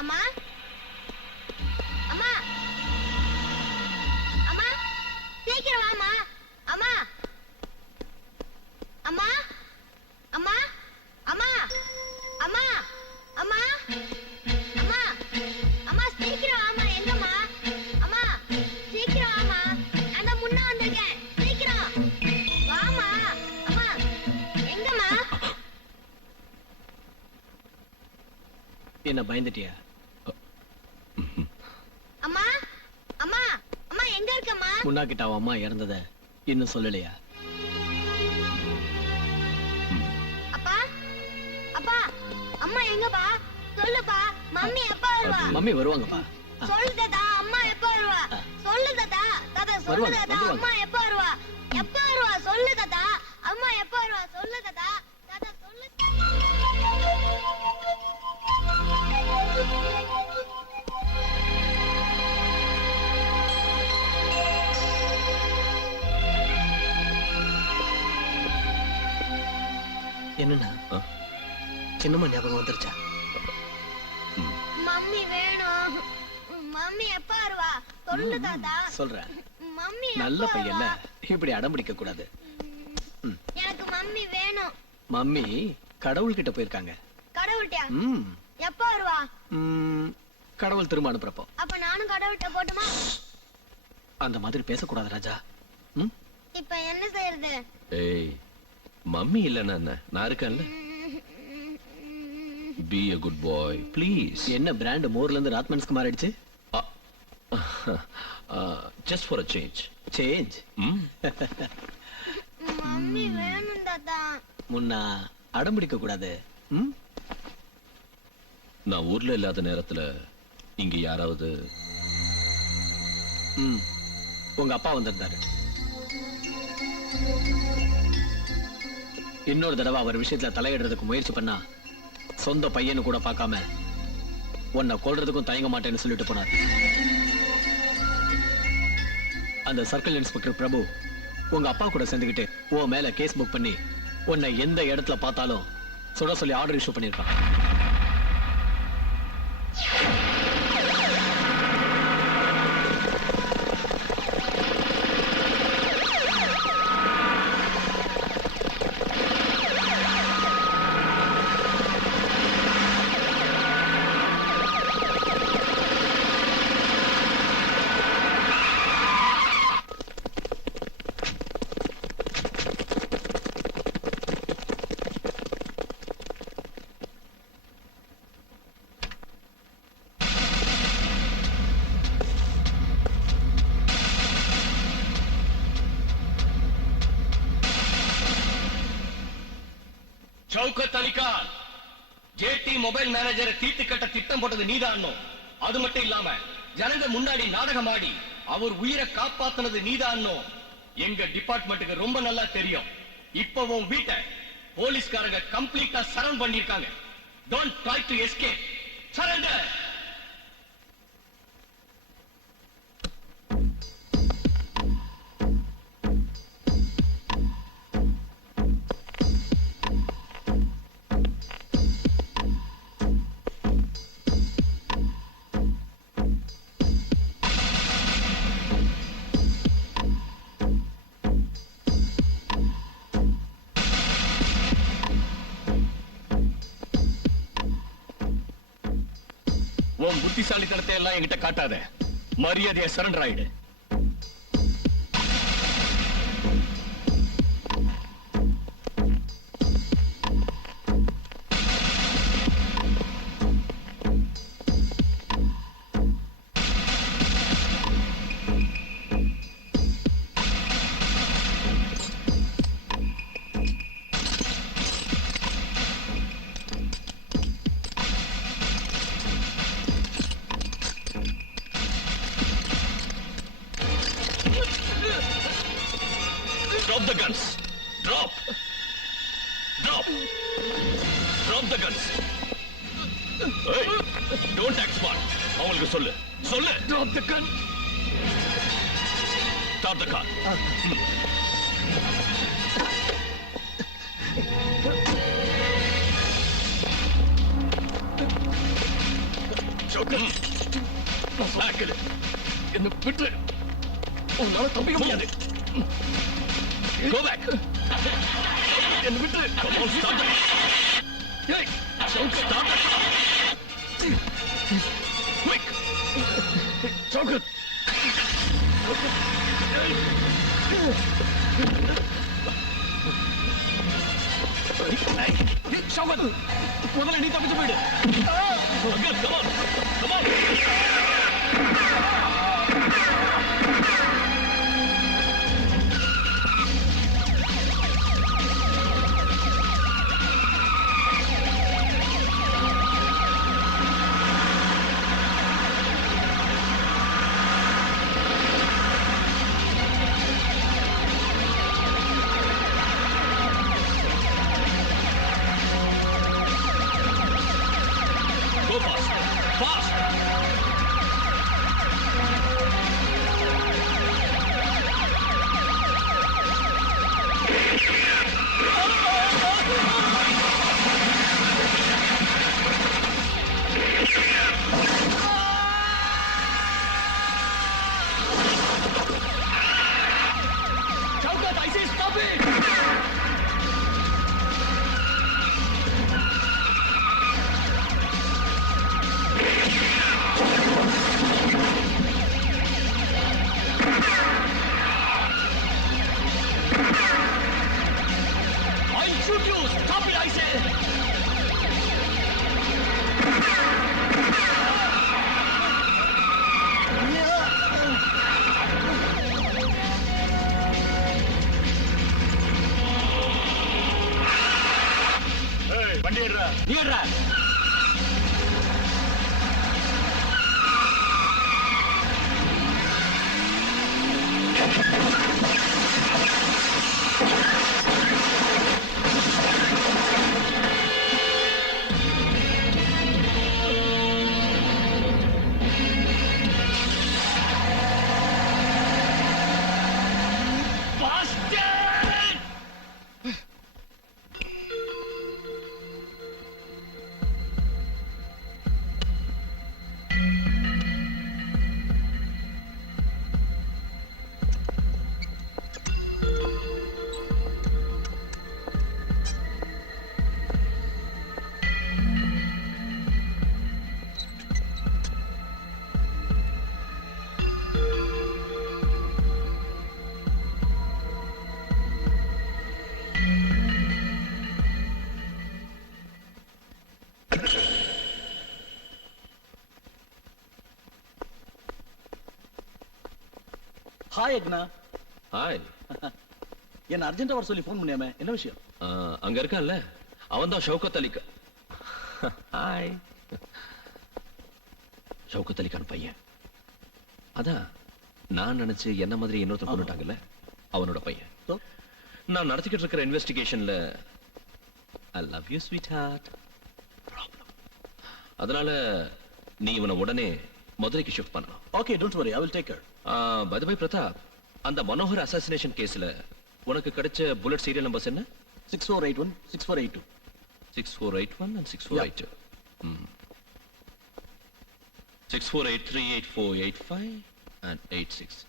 அம்மா அம்மா அம்மா சீக்கிரம் வாம்மா. அம்மா அம்மா அம்மா அம்மா அம்மா அம்மா அம்மா அம்மா சீக்கிரம் வாம்மா. எங்கம்மா? அம்மா சீக்கிரம் வாம்மா. நான் முன்ன வந்திருக்கேன். சீக்கிரம் வாம்மா. அம்மா எங்கம்மா? என்ன பயந்துட்டியா? அம்மா அம்மா அம்மா எங்க இருக்கம்மா? முன்னா கிட்ட அவன் அம்மா இறந்தத இன்னும் சொல்லலையா? அப்பா அப்பா அம்மா எங்கப்பா? சொல்லுப்பா. மம்மி எப்ப வருவா? மம்மி வருவாங்கப்பா. சொல்லு தாத்தா. அம்மா எப்ப வருவா? சொல்லு தாத்தா. தாத்தா சொல்லு வருவாங்க, தாத்தா. வருவாங்க. அம்மா எப்ப வருவா? எப்ப வருவா? சொல்லு தாத்தா. அம்மா எப்ப வருவா? சொல்லு தாத்தா. தாத்தா சொல்லு. என்னண்ணா சின்னம்மா ஞாபகம் வந்துருச்சா? மம்மி வேணும். மம்மி எப்ப வருவா? சொல்லு தாத்தா. சொல்றேன். மம்மி நல்ல எப்ப பையன்ல வருவா? இப்படி அடம் பிடிக்க கூடாது. எனக்கு மம்மி வேணும். மம்மி கடவுள் கிட்ட போயிருக்காங்க. கடவுள்கிட்ட ம், எப்ப வருவா? ம், கடவுள் திரும்ப அனுப்புறப்போ. அப்ப நானும் கடவுள்கிட்ட போட்டுமா? அந்த மாதிரி பேசக்கூடாது ராஜா. ம், இப்ப என்ன செய்யறது? ஏய், மம்மி இல்லன்னா என்ன? நான் இருக்கேன்ல. Be a good boy please. என்ன பிராண்ட் மோர்ல இருந்து ராத்மன்ஸ்க்கு மாறிடுச்சு? Just for a change. Change. Mummy வேணும் தாத்தா. முன்னா அடம் பிடிக்க கூடாது. ம், நான் ஊர்ல இல்லாத நேரத்துல இங்க யாராவது உங்க அப்பா வந்திருந்தாரு. இன்னொரு தடவை அவர் விஷயத்துல தலையிடுறதுக்கு முயற்சி பண்ணா சொந்த பையனு கூட பார்க்காம உன்னை கொல்றதுக்கும் தயங்க மாட்டேன்னு சொல்லிட்டு போனார். அந்த சர்க்கிள் இன்ஸ்பெக்டர் பிரபு உங்க அப்பா கூட சேர்ந்துக்கிட்டு உன் மேல கேஸ் புக் பண்ணி உன்னை எந்த இடத்துல பார்த்தாலும் சுட சொல்லி ஆர்டர் இஷ்யூ பண்ணிருக்கான். சௌகத் அலி கான், ஜேடி மொபைல் மேனேஜரை தீர்த்து கட்ட திட்டம் போட்டது நீதான். அது மட்டும் இல்லாம ஜனங்க முன்னாடி நாடகம் ஆடி அவர் உயிரை காப்பாத்தினது நீதான். எங்க டிபார்ட்மெண்ட்டுக்கு ரொம்ப நல்லா தெரியும். இப்ப உன் வீட்டை போலீஸ்காரங்க கம்ப்ளீட்டா சரவுண்ட் பண்ணிருக்காங்க. Don't try to escape, surrender. உன் புத்திசாலித்தனத்தை எல்லாம் என்கிட்ட காட்டாத. மரியாதையை சரண்டர் ஆயிடு. Drop the guns. Drop. Drop. Drop the guns. Hey, don't act smart. அவங்களுக்கு சொல்லு. சொல்லு. Drop the gun. Start the car. Back it. என்ன விட்டு. உன்னால தப்பிக்க முடியாது. Go back. என்ன விட்டு. Come on, start the car. Hey, start the car. Quick. Chaukat. Chaukat. முதல்ல நீ தப்பிச்சு போயிடு. Come on. Come on. Go fast. Fast. Chaukat, I say stop it. I'll shoot you! Stop it, I say! ஏய், வண்டி ஏறுடா. நீடுறா. Hi அக்னா. Hi. என்ன அர்ஜென்ட்டா வர சொல்லி ஃபோன் பண்ணியாமே, என்ன விஷயம்? அங்க இருக்கான்ல, அவன் தான் ஷவுகத் அலி கான். ஹாய். ஷவுகத் அலி கான் பையன். அதான் நான் நினைச்சு என்ன மாதிரி இன்னொருத்தர் கொண்டுட்டாங்கல்ல, அவனோட பையன். So? நான் நடத்திக்கிட்டு இருக்கிற இன்வெஸ்டிகேஷன்ல I love you sweetheart problem. அதனால நீ இவனை உடனே மதுரைக்கு ஷிஃப்ட் பண்ணலாம். Okay, don't worry, I will take care. By the way Pratap, அந்த மனோகர் அசாசினேஷன் கேஸ்ல உனக்கு கிடைச்ச புல்லட் சீரியல் நம்பர்ஸ் என்ன? 6481 6482. 6481 and 6482. 64838485 and 86.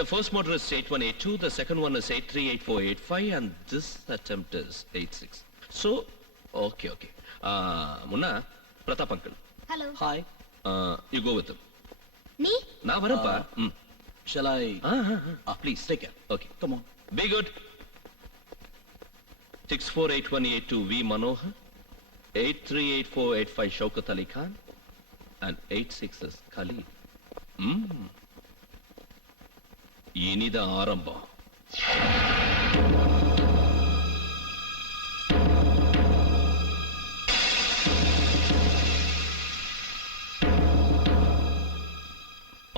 The first murder is 8182, the second one is 838485 and this attempt is 86. So, okay. Munna, Pratap uncle. Hello. Hi. You go with him. நீ நான் வரப்பா. Shall I? Please. Take care. Okay. Come on. Be good. 648182 V Manohar, 838485 Shaukat Ali Khan, and 86 is Khalid. இனித ஆரம்பம்.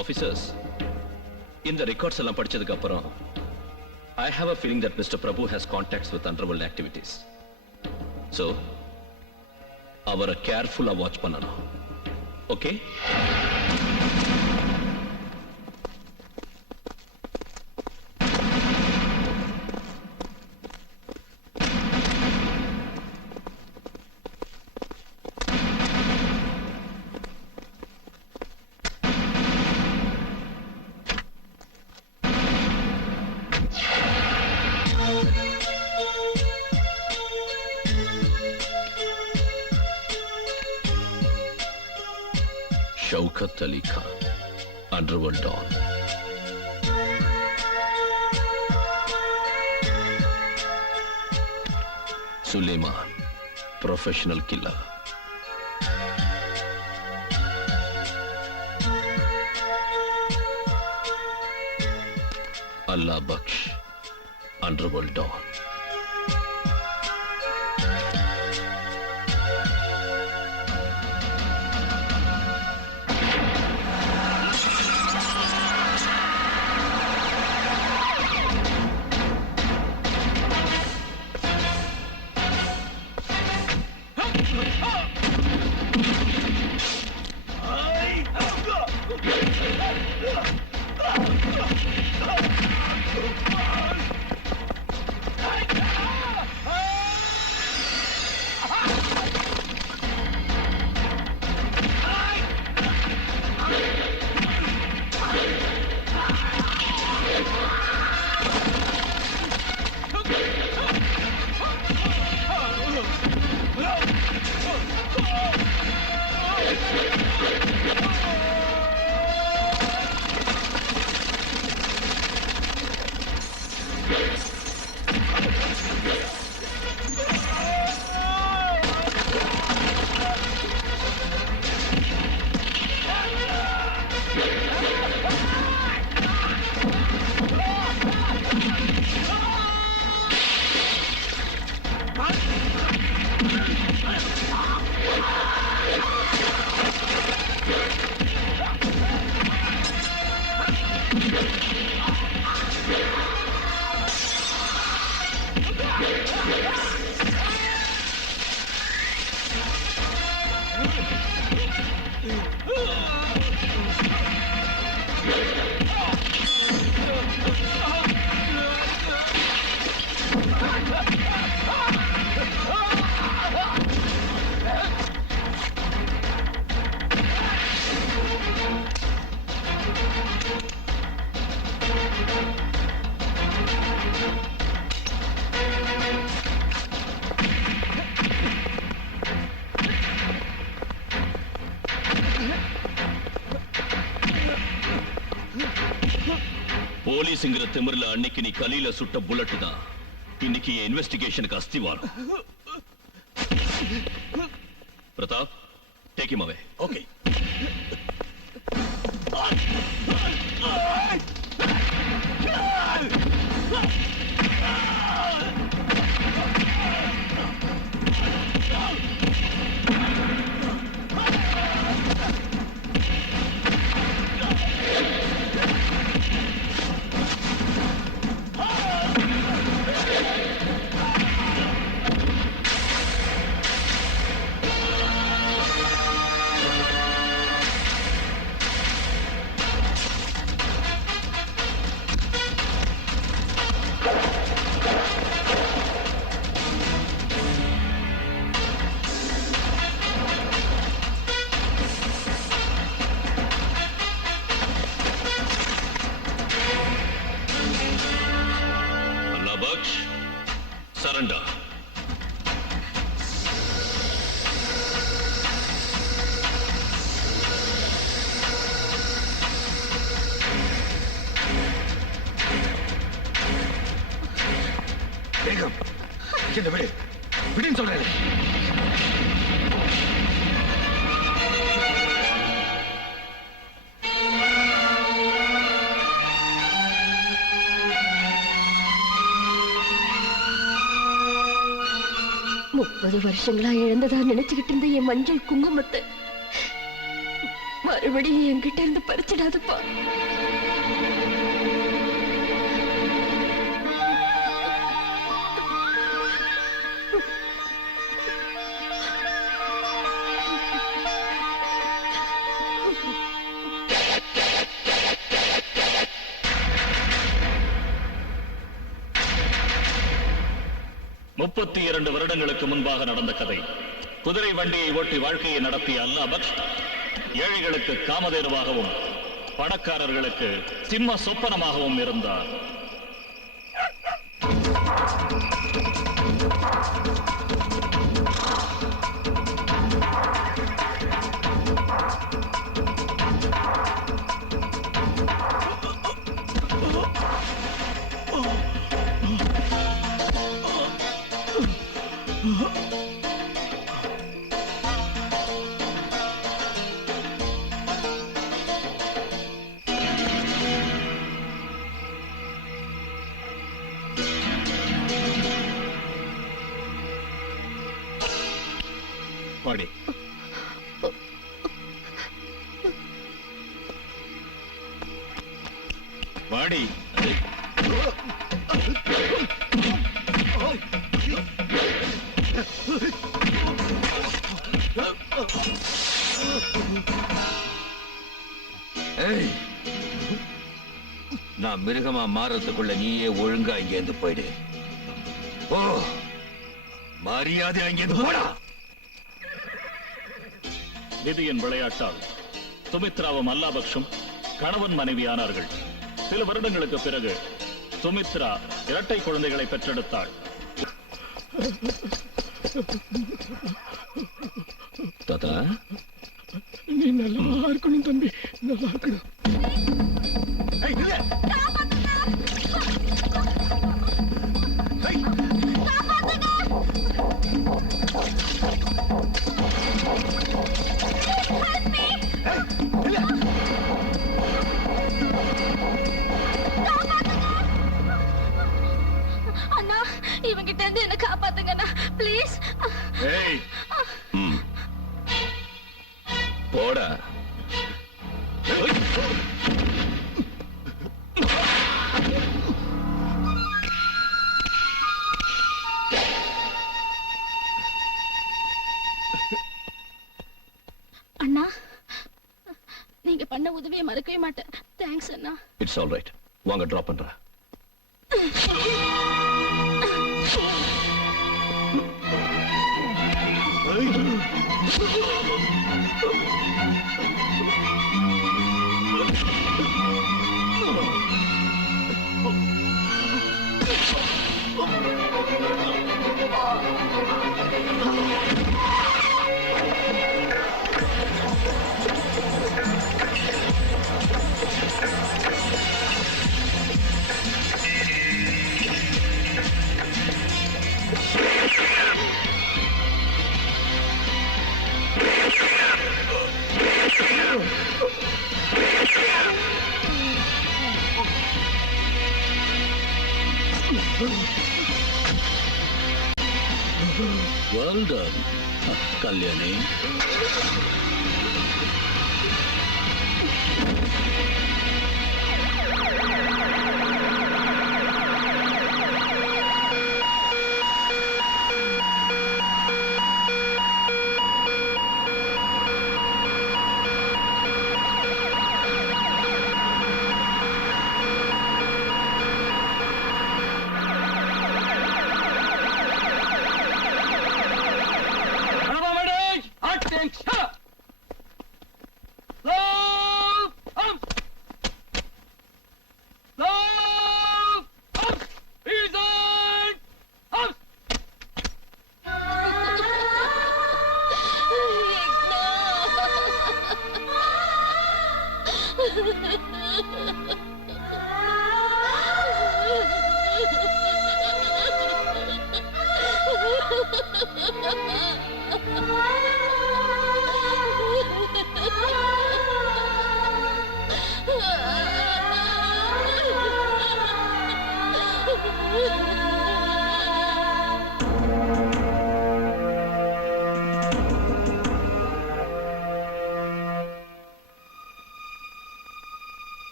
Officers, இந்த records எல்லாம் படிச்சதுக்கு அப்புறம் I have a feeling that Mr. Prabhu has contacts with underworld activities. So, அவரை கேர்ஃபுல்லா watch பண்ணணும். Okay? Shaukat Ali Khan, Underworld Dawn. Suleiman, Professional Killer. Allah Baksh, Underworld Dawn. போலீஸ்ங்கிற திமிர்ல அன்னைக்கு நீ கலியில சுட்ட புல்லட் தான் இன்னைக்கு இன்வெஸ்டிகேஷனுக்கு அஸ்திவாரம். பிரதாப், டேக் ஹிம் அவே. ஓகே. Surrender. வேகம், என்ன விடு, விடுன்னு சொல்றேன். முப்பது வருஷங்களா இழந்ததா நினைச்சுக்கிட்டு இருந்த என் மஞ்சள் குங்குமத்தை மறுபடியும் என்கிட்ட இருந்து பறிச்சிடாதுப்பா. முப்பத்தி 2 வருடங்களுக்கு முன்பாக நடந்த கதை. குதிரை வண்டியை ஓட்டி வாழ்க்கையை நடத்திய அல்லாஹ் பக்ஷ் ஏழைகளுக்கு காமதேனுவாகவும் பணக்காரர்களுக்கு சிம்ம சொப்பனமாகவும் இருந்தார். வாடி. வாடி. ஏய், நான் மிருகமா மாறதுக்குள்ள நீயே ஒழுங்கா இங்கேருந்து போயிடு. ஓ, மரியாதை அங்கேருந்து போடா. விதியின் விளையாட்டால் சுமித்ராவும் அல்லாஹ் பக்ஷும் கணவன் மனைவியானார்கள். சில வருடங்களுக்கு பிறகு சுமித்ரா இரட்டை குழந்தைகளை பெற்றெடுத்தாள். தாத்தா, நீ நல்லா இருக்கணும் தம்பி, நல்லா இருக்கணும். அண்ணா, இவங்கிட்ட இருந்து என்ன காப்பாத்துங்கண்ணா, ப்ளீஸ். ஏய், போடா. பண்ண உதவியை மறக்கவே மாட்டேன். Thanks Anna. It's all right. வாங்க டிராப் பண்றேன். Well done, Kalyani.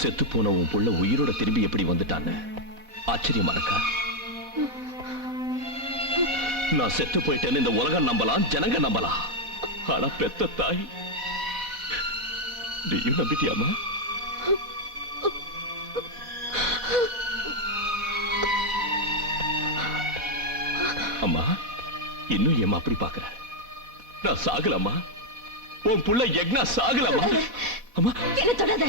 செத்து போன உன் புள்ள உயிரோட திரும்பி எப்படி வந்துட்டான்னு ஆச்சரியமா இருக்கா? நான் செத்து போயிட்டேன்னு இந்த உலகம் நம்பலாம், ஜனங்க நம்பலாம். ஆனா பெத்த தாய் நீயும் நம்பிட்டியாமா? அம்மா, இன்னும் ஏமா அப்படி பாக்குற? நான் சாகலம்மா. உன் புள்ள யக்னா சாகலம்மா. அம்மா, என்ன தொடாத.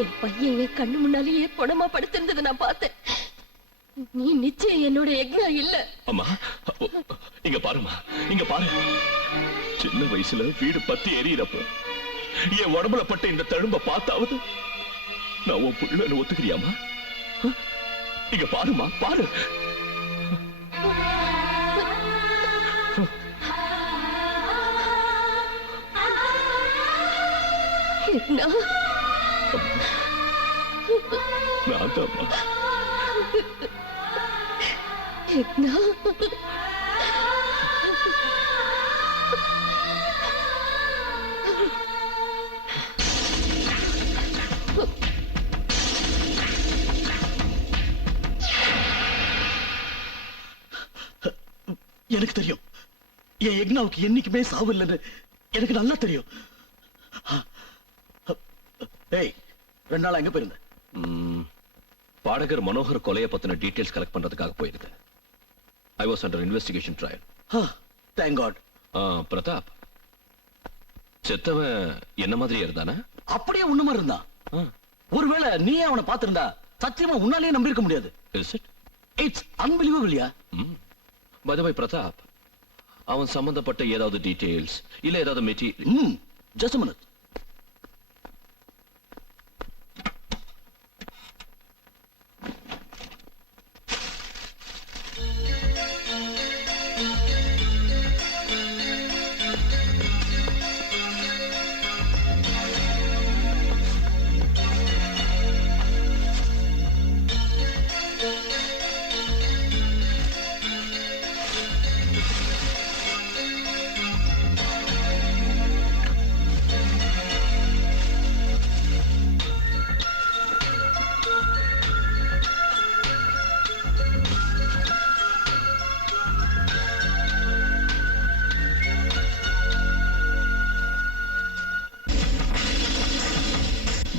என் பையன் என் கண்ணு முன்னாலேயே பணமா படுத்திருந்தது நான் பார்த்தேன். நீ நிச்சயம் என்னோட யக்னா இல்ல. அம்மா, இங்க பாருமா, இங்க பாரு. சின்ன வயசுல வீடு பத்தி எரியறப்ப என் உடம்புல பட்ட இந்த தழும்ப பார்த்தாவது நான் உன் புள்ளன்னு ஒத்துக்கிறியாமா? இங்க பாருமா, பாரு. நான்தாம்மா. எனக்கு தெரியும் என் யக்னாவுக்கு என்னைக்குமே சாவு இல்லைன்னு எனக்கு நல்லா தெரியும். ஏய், 2 நாளா எங்க போயிருந்த? பாடகர் மனோகர் கொலையை பத்தின டீடைல்ஸ் கலெக்ட் பண்றதுக்காக போயிருந்தேன். I was under investigation trial. Thank God. Pratap, செத்தவன் என்ன மாதிரியே இருந்தானா? அப்படியே உன்ன மாதிரி இருந்தான். ஒருவேளை நீயே அவனை பார்த்திருந்தா சத்தியமா உன்னாலேயே நம்பியிருக்க முடியாது. Is it? இட்ஸ் அன்பிலீவபிள்யா. பை தி வே பிரதாப், அவன் சம்பந்தப்பட்ட ஏதாவது டீடைல்ஸ் இல்ல ஏதாவது material? Just a minute.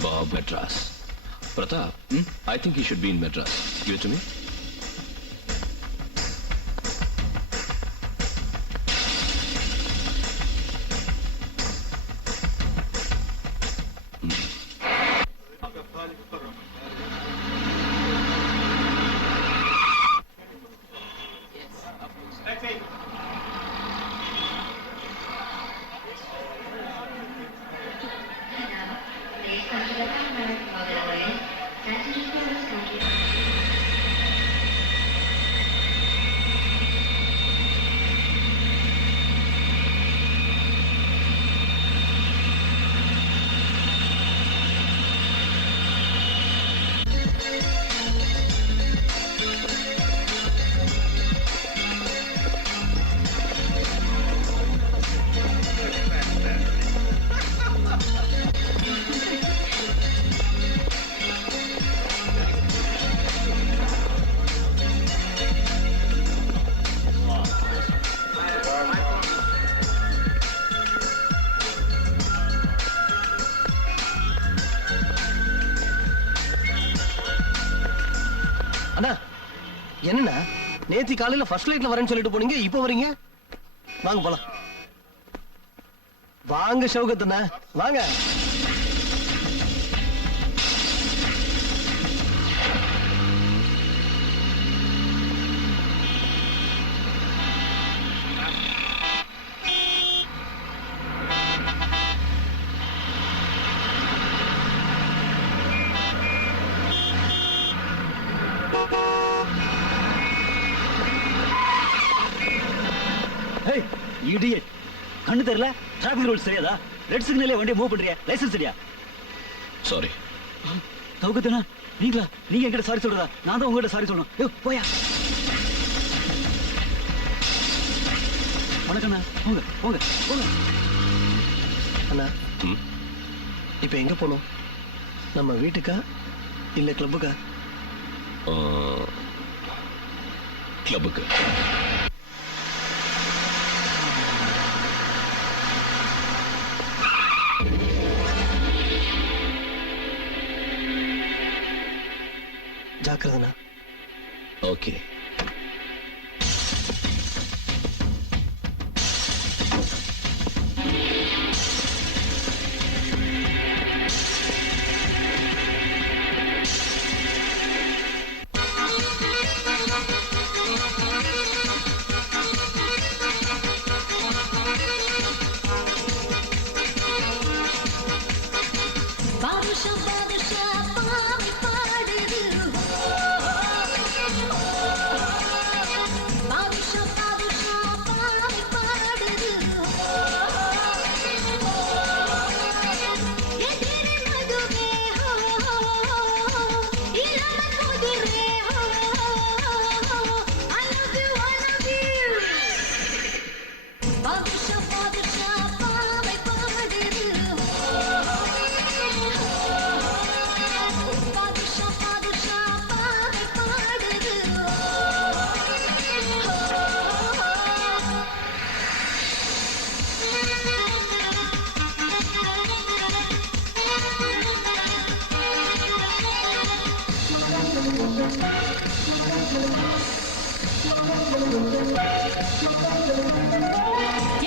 Bob Madras. Pratap, I think he should be in Madras. Give it to me. அண்ணா என்னண்ணா, நேத்தி காலையில ஃபர்ஸ்ட் லைட்ல வரேன்னு சொல்லிட்டு போனீங்க, இப்போ வரீங்க? வாங்க போலாம். வாங்க ஷௌகத்துண்ணா, வாங்க. Hey, idiot. கண்ணு தெரியல? டிராஃபிக் ரூல்ஸ் தெரியாதா? ரெட் சிக்னல்ல வண்டியை மூவ் பண்றியா? லைசென்ஸ் சரியா? Sorry. தௌகத்தனா, நீங்களா? நீங்க என்கிட்ட சாரி சொல்றதா? நான் தான் உங்ககிட்ட சாரி சொல்லணும். யோ, போயா. வணக்கண்ணா, போங்க, போங்க, போங்க. அண்ணா, இப்ப எங்க போகணும்? நம்ம வீட்டுக்கா இல்ல கிளப்புக்கா? கிளப்புக்கு. ஜாக்கிரதண்ணா. ஓகே.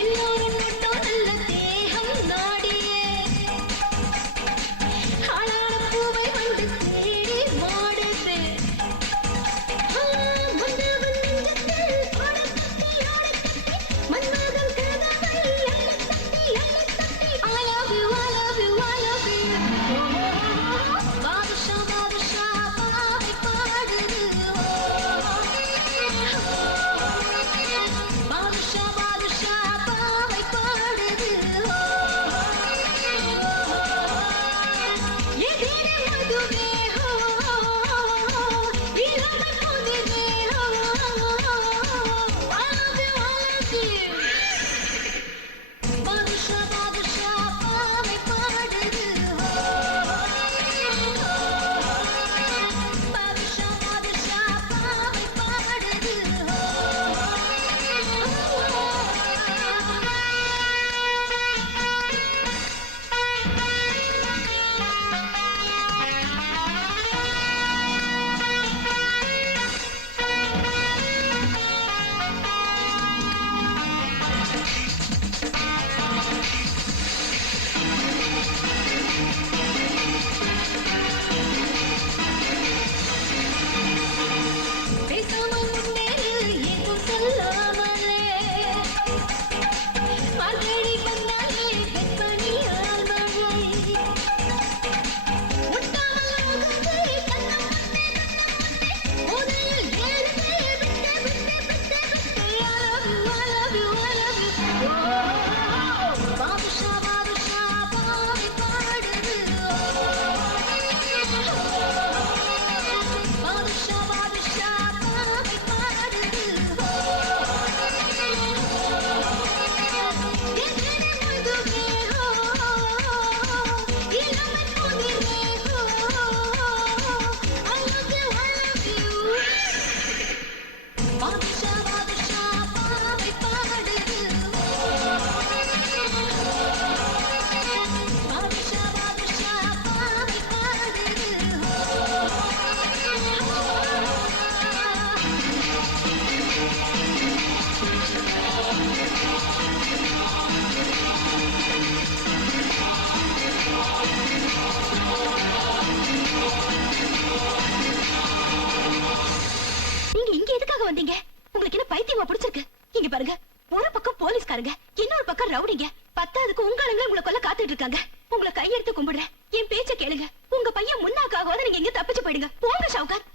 எல்லோரும் நல்ல தேகம் இன்னொரு பக்கம் ரவுடிங்க. பத்தாவதுக்கு உங்க ஆளுங்க உங்களை கொல்ல காத்துட்டு இருக்காங்க. உங்களை கையெடுத்து கும்பிடுறேன், என் பேச்ச கேளுங்க. உங்க பையன் முன்னாக்காக நீங்க எங்க தப்பிச்சு போயிடுங்க. போங்க ஷவுகார்.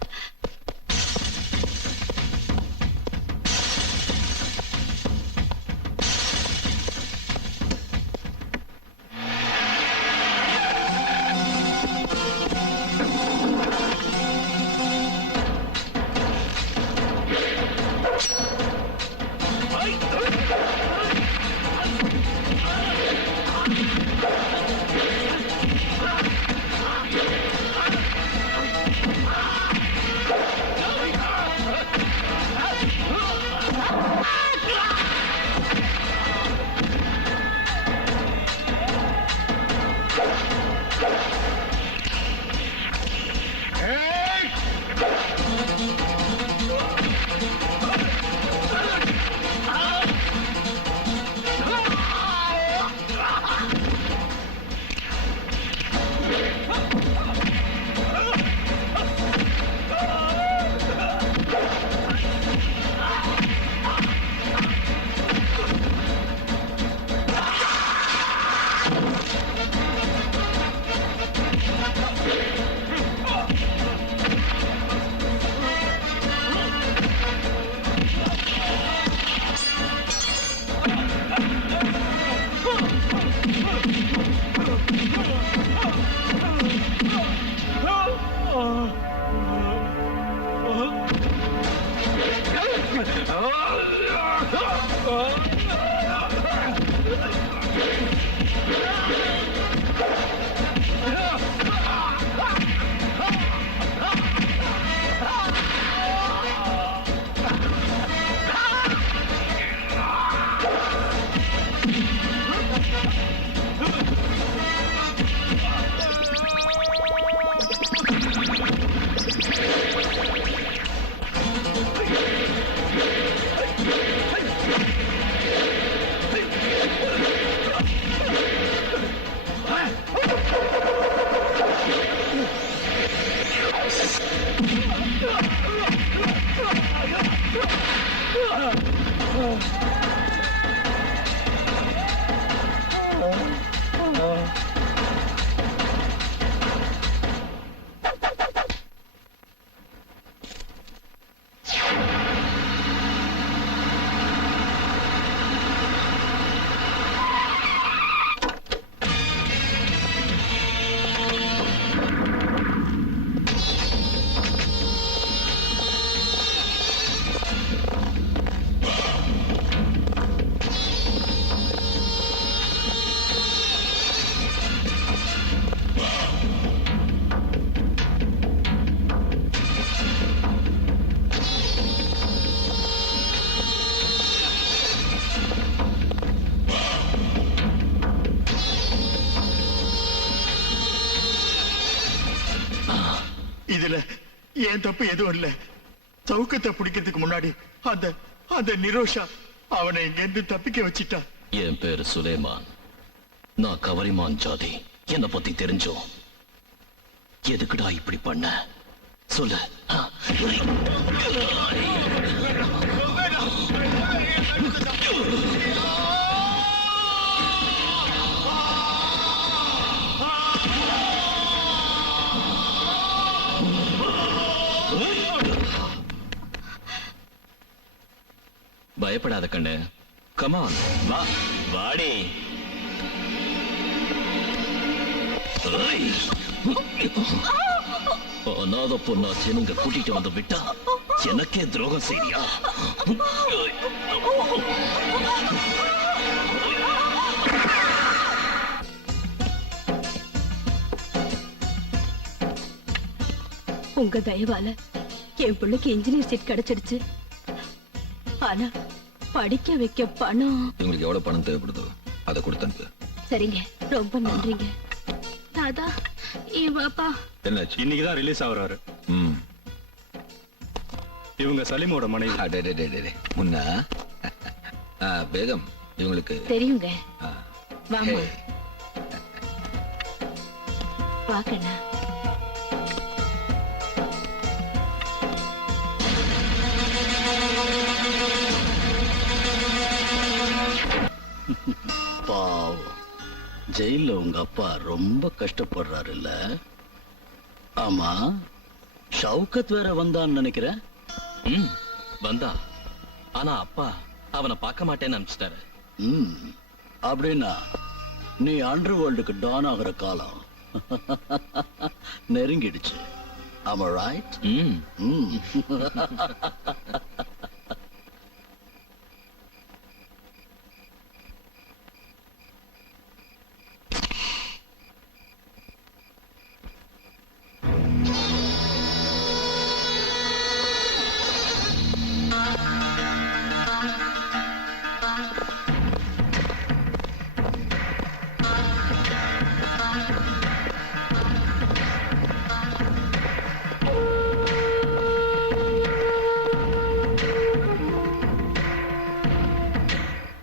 இதுல ஏன் தப்பு எதுவும் இல்ல. சவுக்கத்தை பிடிக்கிறதுக்கு முன்னாடி அந்த அந்த நிரோஷா அவனை இங்கிருந்து தப்பிக்க வச்சிட்டா. என் பேரு சுலைமான். நான் கவரிமான் ஜாதி. என்ன பத்தி தெரிஞ்சோம். எதுக்குடா இப்படி பண்ண சொல்லு. பயப்படாத கண்ணு. கமான் வா. வாடி. அநாத பொண்ணா ஜனங்க கூட்டிட்டு வந்து விட்டா எனக்கே துரோகம் செய்யா. உங்க தயவால என் பிள்ளைக்கு இன்ஜினியர் சீட் கிடைச்சிடுச்சு. ஆனா படிக்க வைக்க பணம். உங்களுக்கு எவ்வளவு பணம் தேவைப்படுதோ அதை கொடுத்து. சரிங்க, ரொம்ப நன்றிங்க. தாதா பாப்பா என்னாச்சு? இன்னைக்குதான் ரிலீஸ் ஆகுறாரு. இவங்க சலீமோட மனைவி. முன்னா பேகம் இவங்களுக்கு தெரியுங்க. ஆ. வாமா ஹே. வாக்கண்ணா. பாவம் ஜெயில உங்க அப்பா ரொம்ப கஷ்டப்படுறாருல்ல. ஆமா, ஷவுகத் வேற வந்தான்னு நினைக்கிறேன். வந்தா, ஆனா அப்பா அவனை பார்க்க மாட்டேன்னு அனுப்பிச்சிட்டாரு. அப்படின்னா நீ அண்டர் வேர்ல்டுக்கு டான் ஆகிற காலம் நெருங்கிடுச்சு. ஆமா, ரைட்?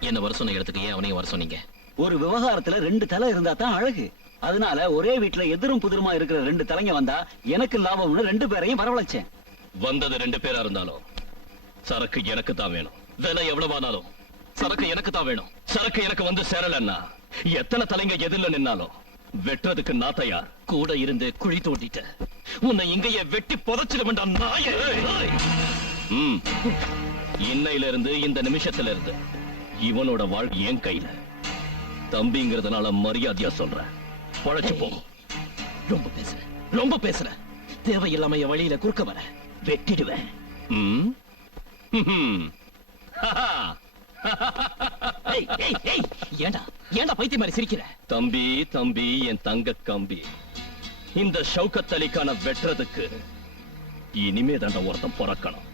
என்ன வர சொன்ன இடத்துக்கு ஏன் அவனையும் வர சொன்னீங்க? ஒரு விவகாரத்துல 2 தலை இருந்தா தான் அழகு. அதனால ஒரே வீட்டுல எதிரும் புதிருமா இருக்கிற 2 தலைங்க வந்தா எனக்கு லாபம்னு 2 பேரையும் வரவழைச்சேன். வந்தது 2 பேரா இருந்தாலும் சரக்கு எனக்கு தான் வேணும். விலை எவ்வளவானாலும் சரக்கு எனக்கு தான் வேணும். சரக்கு எனக்கு வந்து சேரலன்னா எத்தனை தலைங்க எதிரில நின்னாலும் வெட்டுறதுக்கு நான் தயார். கூட இருந்து குழி தோண்டிட்ட உன்னை இங்கேயே வெட்டி புதைச்சிட வேண்டாம் நாயே. இன்னையில இருந்து இந்த நிமிஷத்துல இருந்து இவனோட வாழ்க்கை என் கையில. தம்பிங்கிறதுனால மரியாதையா சொல்றேன், பழச்சு போ. ரொம்ப பேசுற தேவையில்லாம என் வழியில குறுக்க வர வெட்டிடுவேன். ஏண்டா பைத்திய மாதிரி சிரிக்கிற? தம்பி என் தங்க கம்பி, இந்த ஷவுகத் அலிக்கான வெட்டுறதுக்கு இனிமே தாண்ட ஒருத்தன் பிறக்கணும்.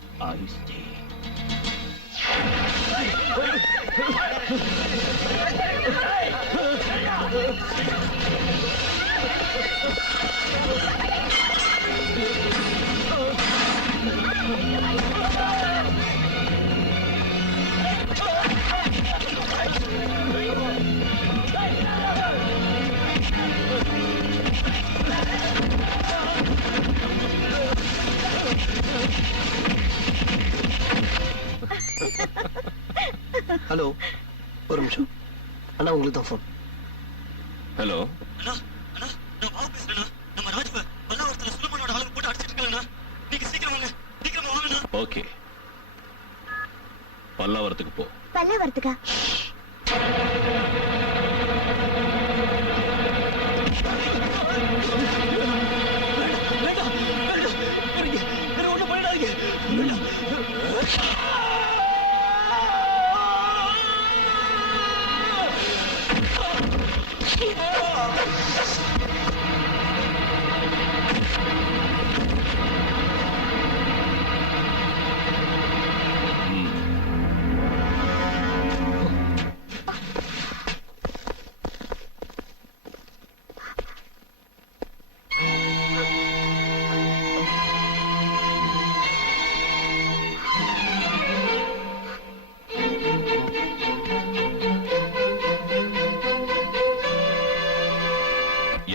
ஹலோ, ஒரு நிமிஷம் அண்ணா, உங்களுக்கு தான் ஃபோன். ஹலோ, ஓகே, பல்லாவரத்துக்கு போ. பல்லாவரத்துக்கா?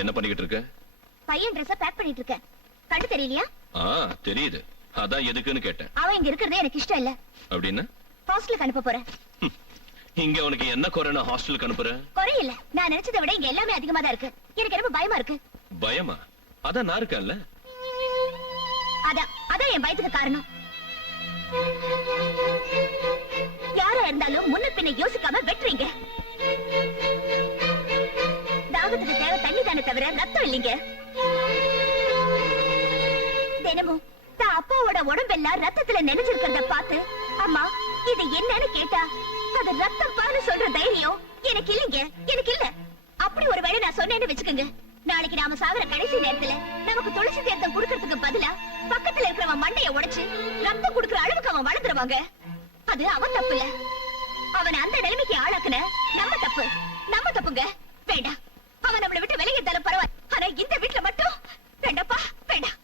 என்ன பண்ணிக்கிட்டு இருக்க? பையன் ட்ரெஸ் பேக் பண்ணிட்டு இருக்கேன். கண்டு தெரியலையா? தெரியுது, அதான் எதுக்குன்னு கேட்டேன். அவன் இங்க இருக்கிறதே எனக்கு இஷ்டம் இல்ல. அப்படின்னா ஹாஸ்டலுக்கு அனுப்ப போறேன். இங்க உனக்கு என்ன குறைன்னு ஹாஸ்டலுக்கு அனுப்புற? குறை இல்ல, நான் நினைச்சதை விட இங்க எல்லாமே அதிகமா தான் இருக்கு. எனக்கு ரொம்ப பயமா இருக்கு. பயமா? அதான் நான் இருக்கேன்ல. அதான் என் பயத்துக்கு காரணம். யாரா இருந்தாலும் முன்ன பின்ன யோசிக்காம வெட்டுறீங்க. தாகத்துக்கு தேவை தண்ணி தானே தவிர ரத்தம் இல்லைங்க. தினமும் தான் அப்பாவோட உடம்பெல்லாம் ரத்தத்துல நினைச்சிருக்கிறத பார்த்து அம்மா இது என்னன்னு கேட்டா அது ரத்தம் பான்னு சொல்ற தைரியம் எனக்கு இல்லைங்க, எனக்கு இல்ல. அப்படி ஒரு வேளை நான் சொன்னேன்னு வச்சுக்கோங்க, நாளைக்கு நாம சாகுற கடைசி நேரத்துல நமக்கு துளசி தீர்த்தம் குடுக்கறதுக்கு பதிலா பக்கத்துல இருக்கிறவன் மண்டைய உடைச்சு ரத்தம் குடுக்கற அளவுக்கு அவன் வளர்ந்துருவாங்க. அது அவன் தப்பு இல்ல, அவன் அந்த நிலைமைக்கு ஆளாக்குன நம்ம தப்புங்க. வேண்டாம், அவன் நம்மளை விட்டு விலகி இருந்தாலும் பரவாயில்ல, ஆனா இந்த வீட்டுல மட்டும் வேண்டாப்பா, வேண்டாம்.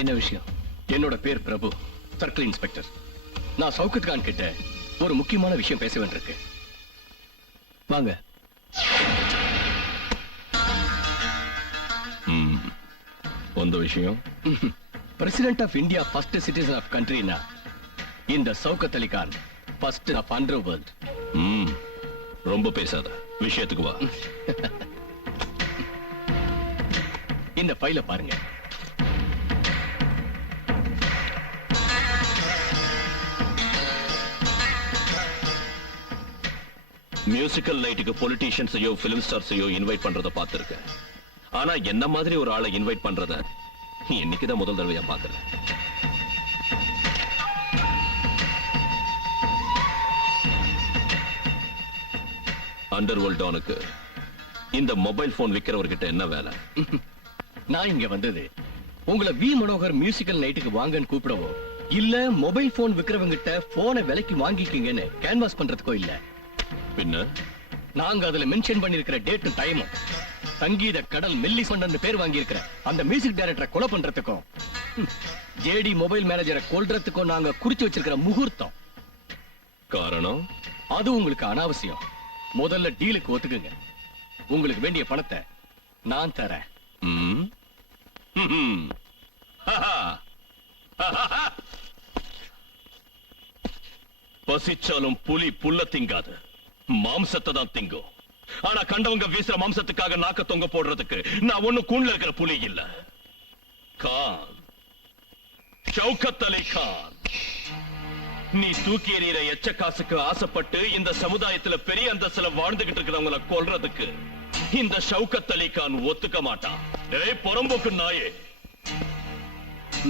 என்ன விஷயம்? என்னோட பேர் பிரபு, சர்க்கிள் இன்ஸ்பெக்டர். நான் சௌகத் கான் கிட்ட ஒரு முக்கியமான விஷயம் பேச வேண்டியிருக்கு. வாங்க. அந்த விஷயம் president of India first citizen of கண்ட்ரினா இந்த Shaukat Ali Khan first of underworld. ரொம்ப பேசாத, விஷயத்துக்கு வா. இந்த ஃபைல பாருங்க. மியூசிக்கல் நைட்டுக்கு பொலிட்டீஷியன்ஸையோ பிலிம் ஸ்டார்ஸையோ இன்வைட் பண்றத பார்த்திருக்கேன். ஆனா என்ன மாதிரி ஒரு ஆளை இன்வைட் பண்றத இன்னைக்குதான் முதல் தடவையா பாக்குறேன். அண்டர்வேர்ல்ட் டானுக்கு இந்த மொபைல் போன் விக்கிறவர்கிட்ட என்ன வேலை? நான் இங்க வந்தது உங்களை வி மனோகர் மியூசிக்கல் நைட்டுக்கு வாங்கன்னு கூப்பிடவோ இல்ல மொபைல் போன் விக்கிறவங்கிட்ட போனை விலைக்கு வாங்கிக்கிங்கன்னு கேன்வாஸ் பண்றதுக்கோ இல்ல. பின்ன நாங்க அதுல மென்ஷன் பண்ணிருக்கிற டேட்டும் டைமும் சங்கீத கடல் மெல்லிசொண்டன்னு பேர் வாங்கி இருக்கிற அந்த மியூசிக் டைரக்டரை கொலை பண்றதுக்கும் ஜேடி மொபைல் மேனேஜரை கொல்றதுக்கும் நாங்க குறிச்சு வச்சிருக்கிற முகூர்த்தம். காரணம் அது உங்களுக்கு அனாவசியம். முதல்ல டீலுக்கு ஒத்துக்குங்க. உங்களுக்கு வேண்டிய பணத்தை நான் தரேன். பசிச்சாலும் புலி புல்ல திங்காது, மாம்சத்தை தான் திங்கும். ஆனா கண்டவங்க வீசுற மாம்சத்துக்காக நாக்க தொங்க போடுறதுக்கு நான் ஒண்ணு கூண்ல இருக்கிற புலி இல்ல. கான், ஷௌகத் அலி கான், நீ தூக்கி எறிகிற எச்ச காசுக்கு ஆசைப்பட்டு இந்த சமுதாயத்துல பெரிய அந்தஸ்துல வாழ்ந்துகிட்டு இருக்கிறவங்களை கொல்றதுக்கு இந்த ஷௌகத் அலி கான் ஒத்துக்க மாட்டான். டேய் புறம்போக்கு நாயே,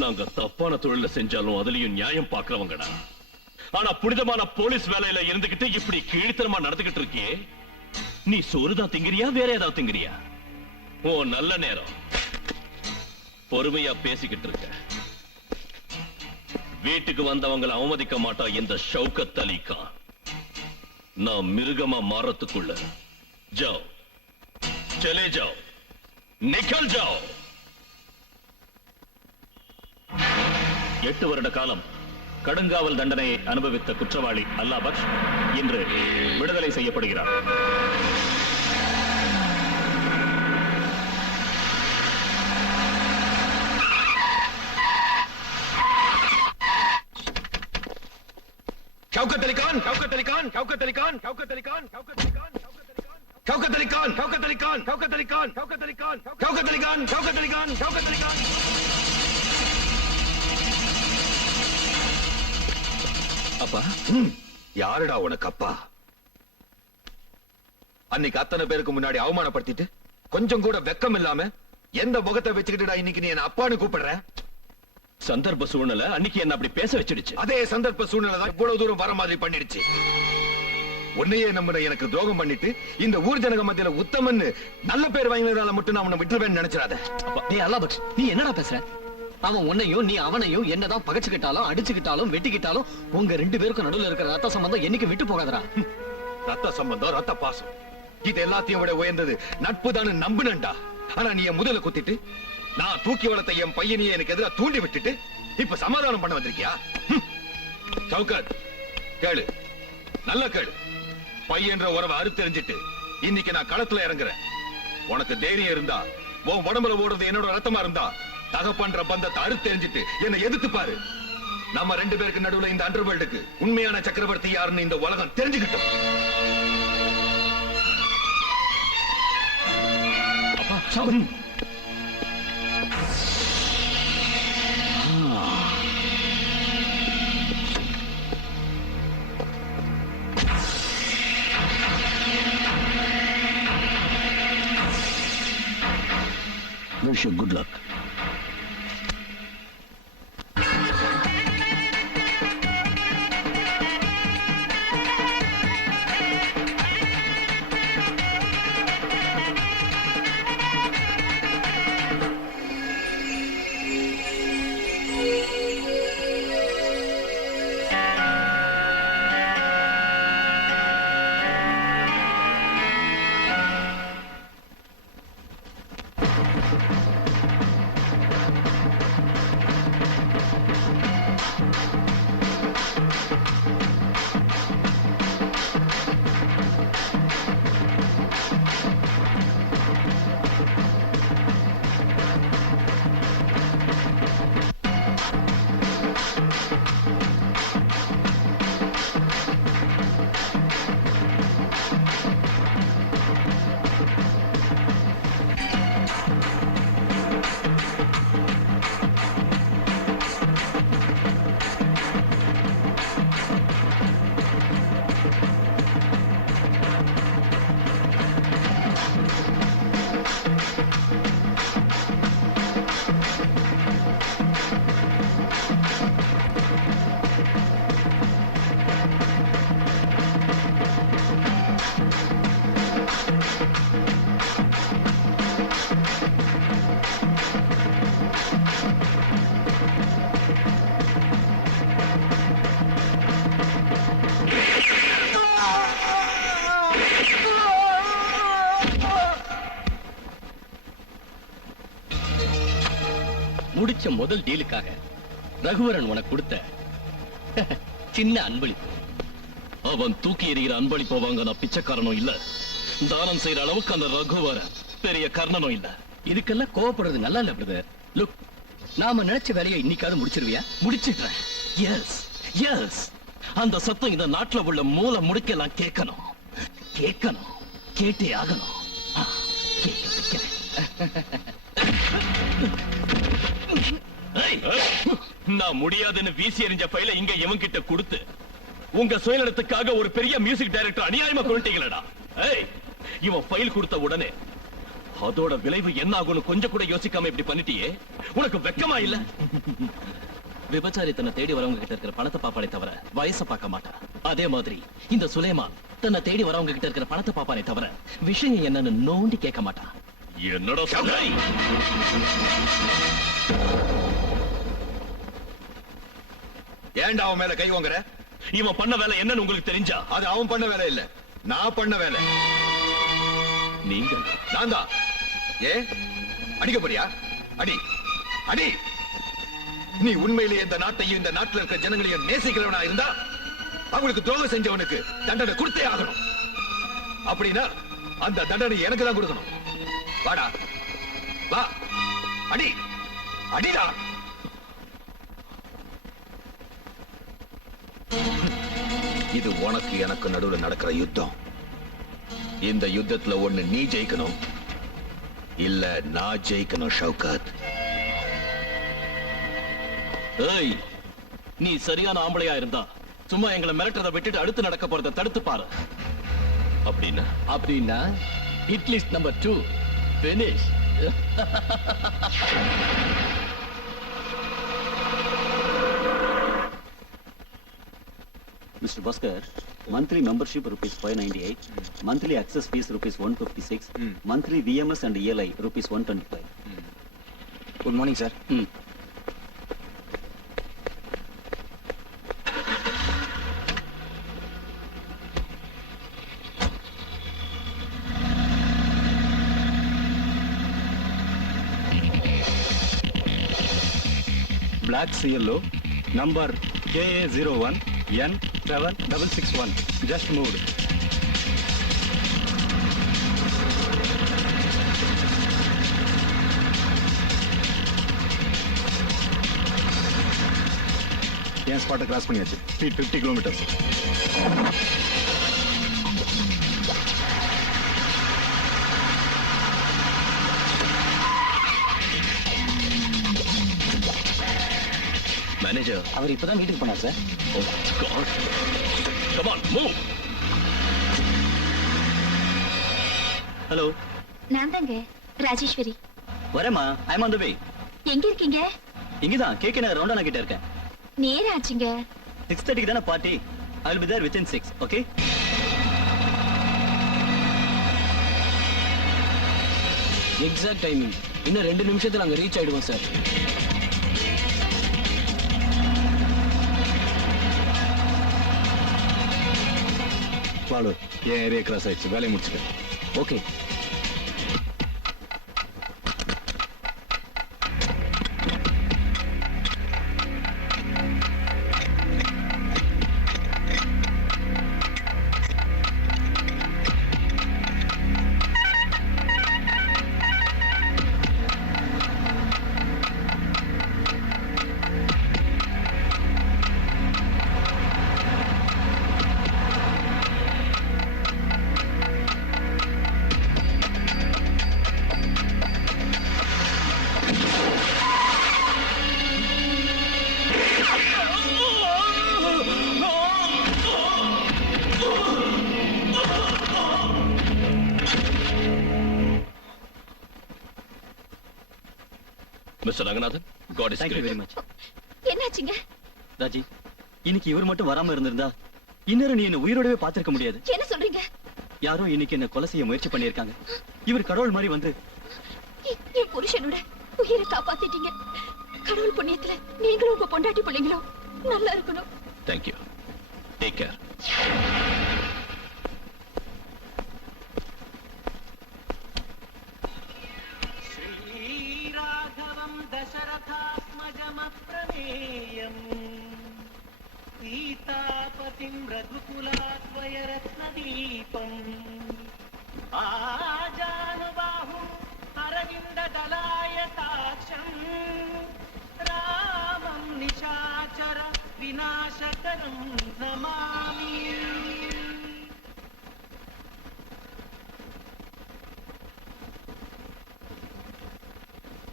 நாங்க தப்பான தொழில செஞ்சாலும் அதுலயும் நியாயம் பாக்குறவங்கடா. ஆனா புனிதமான போலீஸ் வேலையில இருந்துகிட்டு இப்படி கீழ்த்தனமா நடந்துகிட்டு இருக்கியே, நீ சோறுதான் திங்கிறியா வேற ஏதாவது திங்கிறியா? ஓ நல்ல நேரம், பொறுமையா பேசிக்கிட்டு இருக்க. வீட்டுக்கு வந்தவங்களை அவமதிக்க மாட்டா இந்த ஷௌகத் அலி கான். நான் மிருகமா மாறத்துக்குள்ள ஜாओ, चले जाओ, निकल जाओ. 8 வருட காலம் கடுங்காவல் தண்டனையை அனுபவித்த குற்றவாளி அல்லா பக்ஷ் இன்று விடுதலை செய்யப்படுகிறார். ஷௌகத் அலி கான், ஷௌகத் அலி கான், ஷௌகத் அலி கான், ஷௌகத் அலி கான், ஷௌகத் அலி கான், ஷௌகத் அலி கான், ஷௌகத் அலி கான், ஷௌகத் அலி கான், ஷௌகத் அலி கான், ஷௌகத் அலி கான், ஷௌகத் அலி கான், ஷௌகத் அலி கான். அப்பா, யாருடா உனக்கு அப்பா? அன்னைக்கு அத்தனை பேருக்கு முன்னாடி அவமானப்படுத்திட்டு கொஞ்சம் கூட வெக்கம் இல்லாம எந்த முகத்தை வச்சுக்கிட்டுடா இன்னைக்கு நீ என்ன அப்பான்னு கூப்பிடுற? சந்தர்ப்ப சூழ்நிலை அன்னைக்கு என்ன அப்படி பேச வச்சிடுச்சு. அதே சந்தர்ப்ப சூழ்நிலை தான் இவ்வளவு தூரம் வர மாதிரி பண்ணிடுச்சு. உன்னையே நம்பின எனக்கு துரோகம் பண்ணிட்டு இந்த ஊர் ஜனங்க மத்தியில உத்தமன்னு நல்ல பேர் வாங்கினதால மட்டும் நான் அவனை விட்டுருவேன்னு நினைச்சிடாத. டேய் அல்லா பக்ஷ், நீ என்னடா பேசுற? அவன் உன்னையும் நீ அவனையும் என்னதான் பகச்சுக்கிட்டாலும் அடிச்சுக்கிட்டாலும் வெட்டிக்கிட்டாலும் உங்க 2 பேருக்கும் நடுவுல இருக்கிற ரத்த சம்பந்தம் என்னைக்கு விட்டு போகாதடா. ரத்த சம்பந்தம், ரத்த பாசம், இது எல்லாத்தையும் விட உயர்ந்தது நட்பு தானு நம்புனண்டா. ஆனா நீ என் முதல குத்திட்டு நான் தூக்கி வளர்த்த என் பையனையே எனக்கு எதிராக தூண்டி விட்டுட்டு இப்ப சமாதானம் பண்ண வந்திருக்கியா? சௌகத், கேளு, நல்ல கேளு. பையன்ற உறவை அறுத்தெறிஞ்சிட்டு இன்னைக்கு நான் களத்துல இறங்குறேன். உனக்கு தைரியம் இருந்தா, உன் உடம்புல ஓடுறது என்னோட ரத்தமா இருந்தா, தகப்பன்ற பந்தத்தை அறுத்தெறிஞ்சிட்டு என்னை எதிர்த்து பாரு. நம்ம 2 பேருக்கு நடுவுல இந்த அண்டர்வேல்டுக்கு உண்மையான சக்கரவர்த்தி யாருன்னு இந்த உலகம் தெரிஞ்சுக்கிட்டோம். அப்பா Shaukat, wish you good luck. முடிச்ச முதல் டீலுக்காக ரகுவரன் உனக்கு கொடுத்த சின்ன அன்பளிப்பு. அவன் தூக்கி எறிகிற அன்பளிப்பை வாங்க நான் பிச்சைக்காரனும் இல்ல, தானம் செய்யற அளவுக்கு அந்த ரகுவரன் பெரிய கர்ணனும் இல்ல. இதுக்கெல்லாம் கோவப்படுறது நல்லா இல்ல பிரதர். லுக், நாம நினைச்ச வேலையை இன்னைக்காவது முடிச்சிருவியா? முடிச்சிடுறேன். எஸ் எஸ், அந்த சத்தம் இந்த நாட்டுல உள்ள மூல முடுக்கெல்லாம் கேட்கணும், கேட்கணும், கேட்டே ஆகணும். நான் முடியாதுன்னு வீசி எறிஞ்ச ஃபைல இங்க இவன் கிட்ட கொடுத்து உங்க சுயநலத்துக்காக ஒரு பெரிய மியூசிக் டைரக்டர் அநியாயமா கொண்டுட்டீங்களடா. இவன் ஃபைல் கொடுத்த உடனே அதோட விளைவு என்ன ஆகும்னு கொஞ்சம் கூட யோசிக்காம இப்படி பண்ணிட்டியே, உனக்கு வெக்கமா இல்ல? விபச்சாரி தன்னை தேடி வரவங்க கிட்ட இருக்கிற பணத்தை பாப்பானே தவிர வயசை பார்க்க மாட்டான். அதே மாதிரி இந்த சுலைமான் தன்னை தேடி வரவங்க கிட்ட இருக்கிற பணத்தை பாப்பானே தவிர விஷயம் என்னன்னு நோண்டி கேட்க மாட்டான். என்னடா சொல்ற? ஏன்டா அவன் மேல கை வாங்குற? இவன் பண்ண வேலை என்னன்னு உங்களுக்கு தெரிஞ்சா? அது அவன் பண்ண வேலை இல்ல, நான் பண்ண வேலை. நீங்க? நான் தான். ஏ அடிக்க போறியா? அடி அடி. நீ உண்மையிலேயே இந்த நாட்டையும் இந்த நாட்டில் இருக்க ஜனங்களையும் நேசிக்கிறவனா இருந்தா அவங்களுக்கு துரோகம் செஞ்சவனுக்கு தண்டனை கொடுத்தே ஆகணும். அப்படின்னா அந்த தண்டனை எனக்கு தான் கொடுக்கணும். வாடா வா, அடி அடிடா. இது உனக்கு எனக்கு நடுவுல நடக்கிற யுத்தம். இந்த யுத்தத்துல ஒண்ணு நீ ஜெயிக்கணும், இல்ல நான் ஜெயிக்கணும். ஷௌகத், ஏய், நீ சரியான ஆம்பளையா இருந்தா சும்மா எங்களை மிரட்டுறதை விட்டுட்டு அடுத்து நடக்க போறதை தடுத்து பாரு. அப்படின்னா அப்படின்னா hit list number 2 finish. Mr. Bhaskar, monthly membership rupees 598, monthly access fees rupees 156, monthly VMS and ELI rupees 125. Good morning sir. Black CLO number KA01 N7661 just moved. என் ஸ்பாட்டை கிராஸ் பண்ணியாச்சு. Speed 50 kilometres. மேனேஜர் அவர் இப்பதான் வீட்டுக்கு போனார் sir. Oh God. Come on, move. Hello. நான் தாங்க ராஜேஸ்வரி. வரேம்மா, I'm on the way. எங்க இருக்கீங்க? இங்கதான் கேகே நகர் ரவுண்டானா கிட்ட இருக்கேன். நேரா ஆச்சுங்க. 6:30 தான party. I'll be there within 6, okay? Exact timing. இன்னும் 2 நிமிஷத்துல அங்க ரீச் ஆயிடுவோம் சார். பாலு, என் ஏரியா கிராஸ் ஆயிடுச்சு. வேலையை முடிச்சுட்டேன். Okay. Mister Ranganathan, God is Thank you great. very much. என்னாச்சுங்க? ராஜி, இன்னைக்கு இவர் மட்டும் வராம இருந்திருந்தா இன்னொரு நீ என்ன உயிரோடவே பார்த்திருக்க முடியாது. என்ன சொல்றீங்க? யாரோ இன்னைக்கு என்ன கொலை செய்ய முயற்சி பண்ணியிருக்காங்க. இவர் கடவுள் மாதிரி வந்து என் புருஷனோட உயிரை காப்பாத்திட்டீங்க. கடவுள் புண்ணியத்துல நீங்களும் உங்க பொண்டாட்டி பிள்ளைங்களும் நல்லா இருக்கணும். Thank you. Take care. श्रीराघवं दशरथं दशरथात्मजमप्रमेयम् सीतापतिं रघुकुलाद्वयरत्नदीपम् आजानुबाहुम् अरविन्ददलायताक्षम् रामं निशाचर विनाशकरं नमामि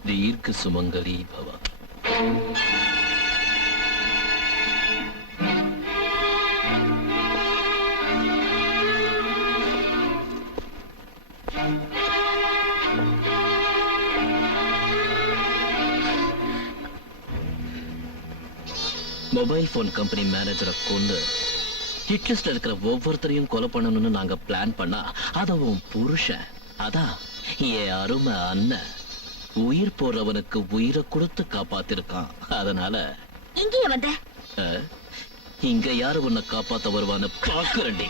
दीर्घ सुमंगली भव. மொபைல் போன் கம்பெனி மேனேஜரை கொண்டு ஹிட் லிஸ்ட்ல இருக்கிற ஒவ்வொருத்தரையும் கொலை பண்ணணும்னு நாங்க பிளான் பண்ணா அத உன் புருஷன் அதான் என் அருமை அண்ணன் உயிர் போறவனுக்கு உயிரை கொடுத்து காப்பாத்திருக்கான். அதனால இங்கேயே வந்த இங்க யாரு உன்னை காப்பாத்த வருவான்னு பாக்குறேன்டி.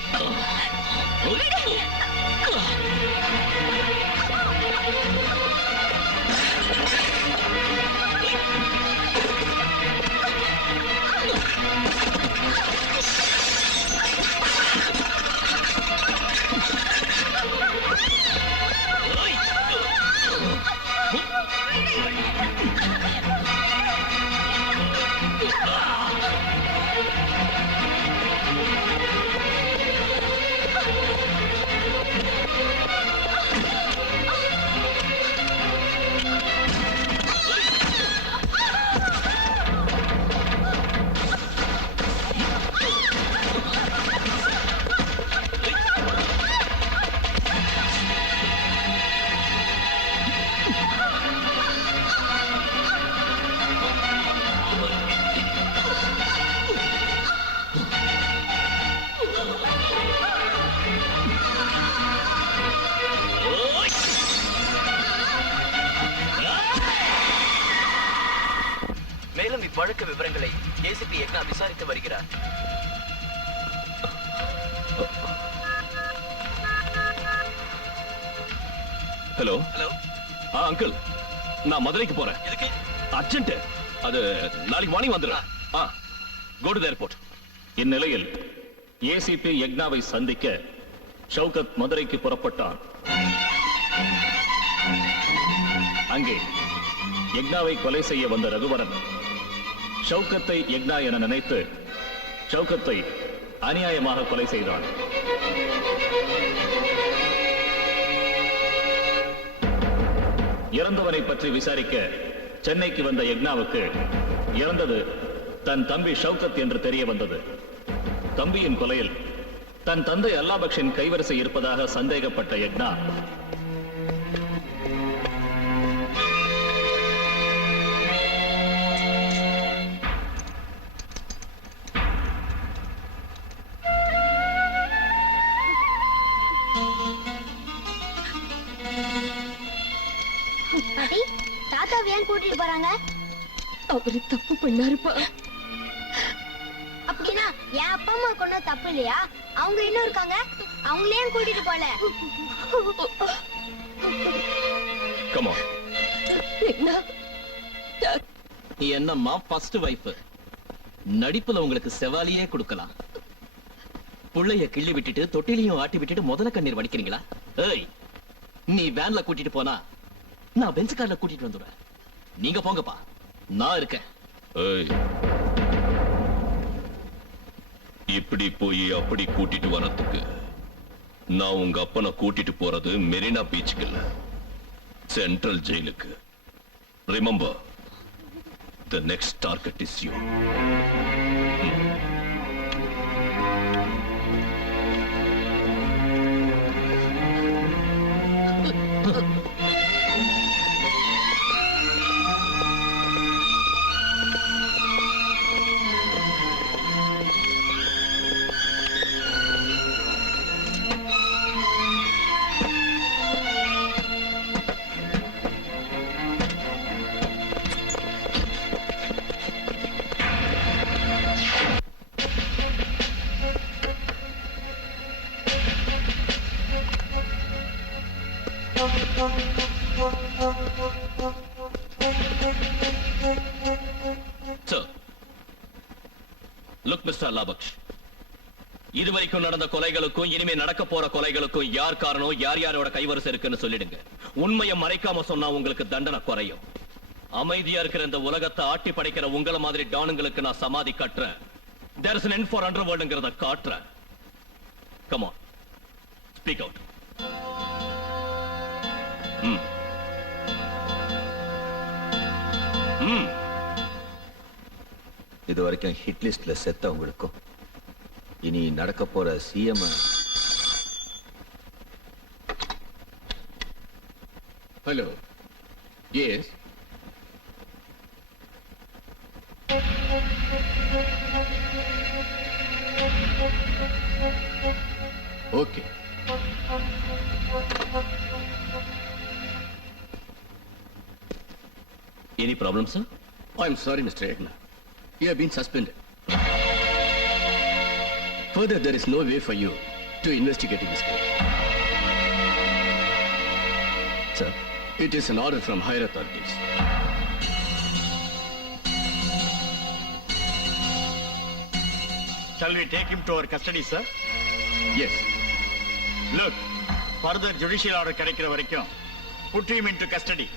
மேலும் இவ்வழக்கு விவரங்களை ஏசிபி எக்னா விசாரித்து வருகிறார். ஹலோ ஹலோ அங்கிள், நான் மதுரைக்கு போறேன். எதுக்கு? அர்ஜென்ட். அது நாளைக்கு மார்னிங் வந்துடுறேன். Go to the airport. இந்நிலையில் ஏசிபி யக்னாவை சந்திக்க ஷவுகத் மதுரைக்கு புறப்பட்டான். அங்கே யக்னாவை கொலை செய்ய வந்த ரகுவரன் ஷவுகத்தை யக்னா என நினைத்து ஷவுகத்தை அநியாயமாக கொலை செய்தான். இறந்தவனை பற்றி விசாரிக்க சென்னைக்கு வந்த யக்னாவுக்கு இறந்தது தன் தம்பி ஷவுகத் என்று தெரிய வந்தது. தம்பியின் கொலையில் தன் தந்தை அல்லாபக்ஷின் கைவரிசை இருப்பதாக சந்தேகப்பட்ட யக்னா பாட்டி தாத்தா ஏன் கூட்டிட்டு போறாங்க? அவரு தப்பு பண்ணாருப்பா. அப்படின்னா என் அப்பா அம்மா கொண்ட தப்பு இல்லையா? அவங்க இன்னும் இருக்காங்க, அவங்களையும் கூட்டிட்டு போல. Come on. என்ன என்னம்மா ஃபர்ஸ்ட் வைஃப், நடிப்புல உங்களுக்கு செவாலியே கொடுக்கலாம். புள்ளைய கிள்ளி விட்டுட்டு தொட்டிலையும் ஆட்டி விட்டுட்டு முதல்ல கண்ணீர் வடிக்கிறீங்களா? ஏய், நீ வேன்ல கூட்டிட்டு போனா நான் பென்ஸ் கார்ல கூட்டிட்டு வந்துடுறேன். நீங்க போங்கப்பா, நான் இருக்கேன். இப்படி போய் அப்படி கூட்டிட்டு வரதுக்கு நான் உங்க அப்பனை கூட்டிட்டு போறது மெரினா பீச்சுக்கு இல்ல, சென்ட்ரல் ஜெயிலுக்கு. Remember, the next target is you. Look mister Allabaksh, இதுவரைக்கும் நடந்த கொலைகளுக்கும் இனிமே நடக்க போற கொலைகளுக்கும் யார் காரணம், யார் யாரோட கைவரிசை இருக்குன்னு சொல்லிடுங்க. உண்மையை மறைக்காம சொன்னா உங்களுக்கு தண்டனை குறையும். அமைதியா இருக்கிற இந்த உலகத்தை ஆட்டி படைக்கிற உங்கள மாதிரி டானுங்களுக்கு நான் சமாதி கட்டுறேன். There is an end for underworldங்கிறத காட்டுறேன். Come on, speak out. இது வரைக்கும் ஹிட் லிஸ்ட்ல செத்தவங்களுக்கும் இனி நடக்க போற CM. Hello, yes, okay. Any problem, sir? I'm sorry, Mr. Egna. You have been suspended. Further, there is no way for you to investigate this case. Sir, It is an order from higher authorities. Shall we take him to our custody, sir? Yes. Look, further judicial order கிடைக்கிற வரைக்கும் put him into custody.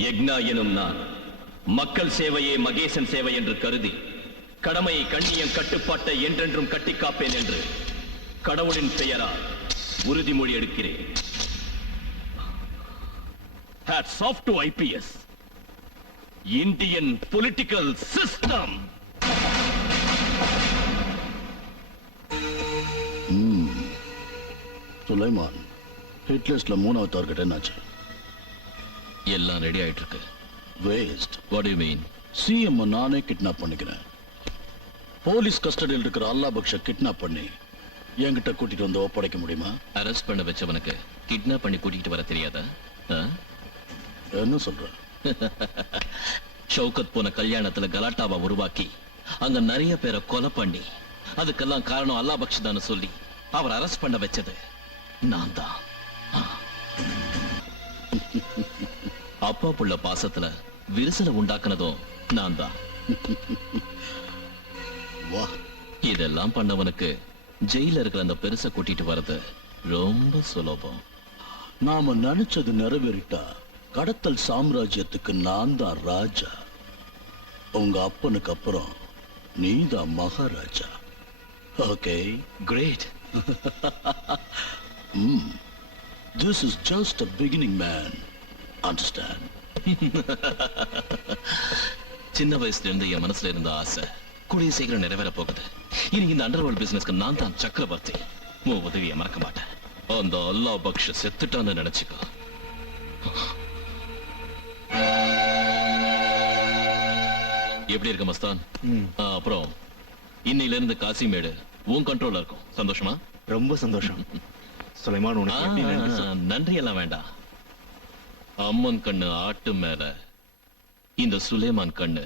யக்னா எனும் நான் மக்கள் சேவையே மகேசன் சேவை என்று கருதி கடமையை கண்ணியம் கட்டுப்பாட்டை என்றென்றும் கட்டி காப்பேன் என்று கடவுளின் பெயரால் உறுதிமொழி எடுக்கிறேன். Hats off to IPS, Indian political system. Sulaiman, hit லிஸ்ட்ல 3வது டார்கெட் என்னாச்சு? எல்லாம் ரெடி ஆயிட்டு இருக்கு. Waste. What do you mean? CM நானே கிட்னாப் பண்ணிக்கிறேன். போலீஸ் கஸ்டடியில் இருக்கிற அல்லாபக்ஷ கிட்னாப் பண்ணி என்கிட்ட கூட்டிட்டு வந்து ஒப்படைக்க முடியுமா? அரெஸ்ட் பண்ண வச்சவனுக்கு கிட்னாப் பண்ணி கூட்டிட்டு வர தெரியாதா? என்ன சொல்ற? ஷௌகத் போன கல்யாணத்துல கலாட்டாவை உருவாக்கி அங்க நிறைய பேரை கொலை பண்ணி அதுக்கெல்லாம் காரணம் அல்லாபக்ஷ் தான் சொல்லி அவர் அரெஸ்ட் பண்ண வச்சது நான் தான். அப்பா புள்ள பாசத்துல விரிசலை உண்டாக்குனதும் நான் தான். வா, இதெல்லாம் பண்ணவனுக்கு ஜெயில இருக்கிற அந்த பெருசை கூட்டிட்டு வர்றது ரொம்ப சுலபம். நாம நினைச்சது நிறைவேறிட்டா கடத்தல் சாம்ராஜ்யத்துக்கு நான் தான் ராஜா. உங்க அப்பனுக்கு அப்புறம் நீதான் மகாராஜா. Okay, great. This is just a beginning, man. Understand? சின்ன வயசுல இருந்து என் மனசுல இருந்த ஆசை கூடிய சீக்கிரம் நிறைவேற போகுது. இனி இந்த அண்டர்வேர்ல்ட் பிசினஸ்க்கு நான் தான் சக்கரவர்த்தி. உன் உதவியை மறக்க மாட்டேன். அந்த அல்லாபக்ஷ செத்துட்டான்னு நினைச்சுக்கோ. எப்படி இருக்க மஸ்தான்? அப்புறம் இன்னையில இருந்து காசிமேடு உன் கண்ட்ரோல்ல இருக்கும். சந்தோஷமா? ரொம்ப சந்தோஷம். சுலைமான், நன்றி எல்லாம் வேண்டாம். அம்மன் கண்ணு ஆட்டு மேல, இந்த சுலைமான் கண்ணு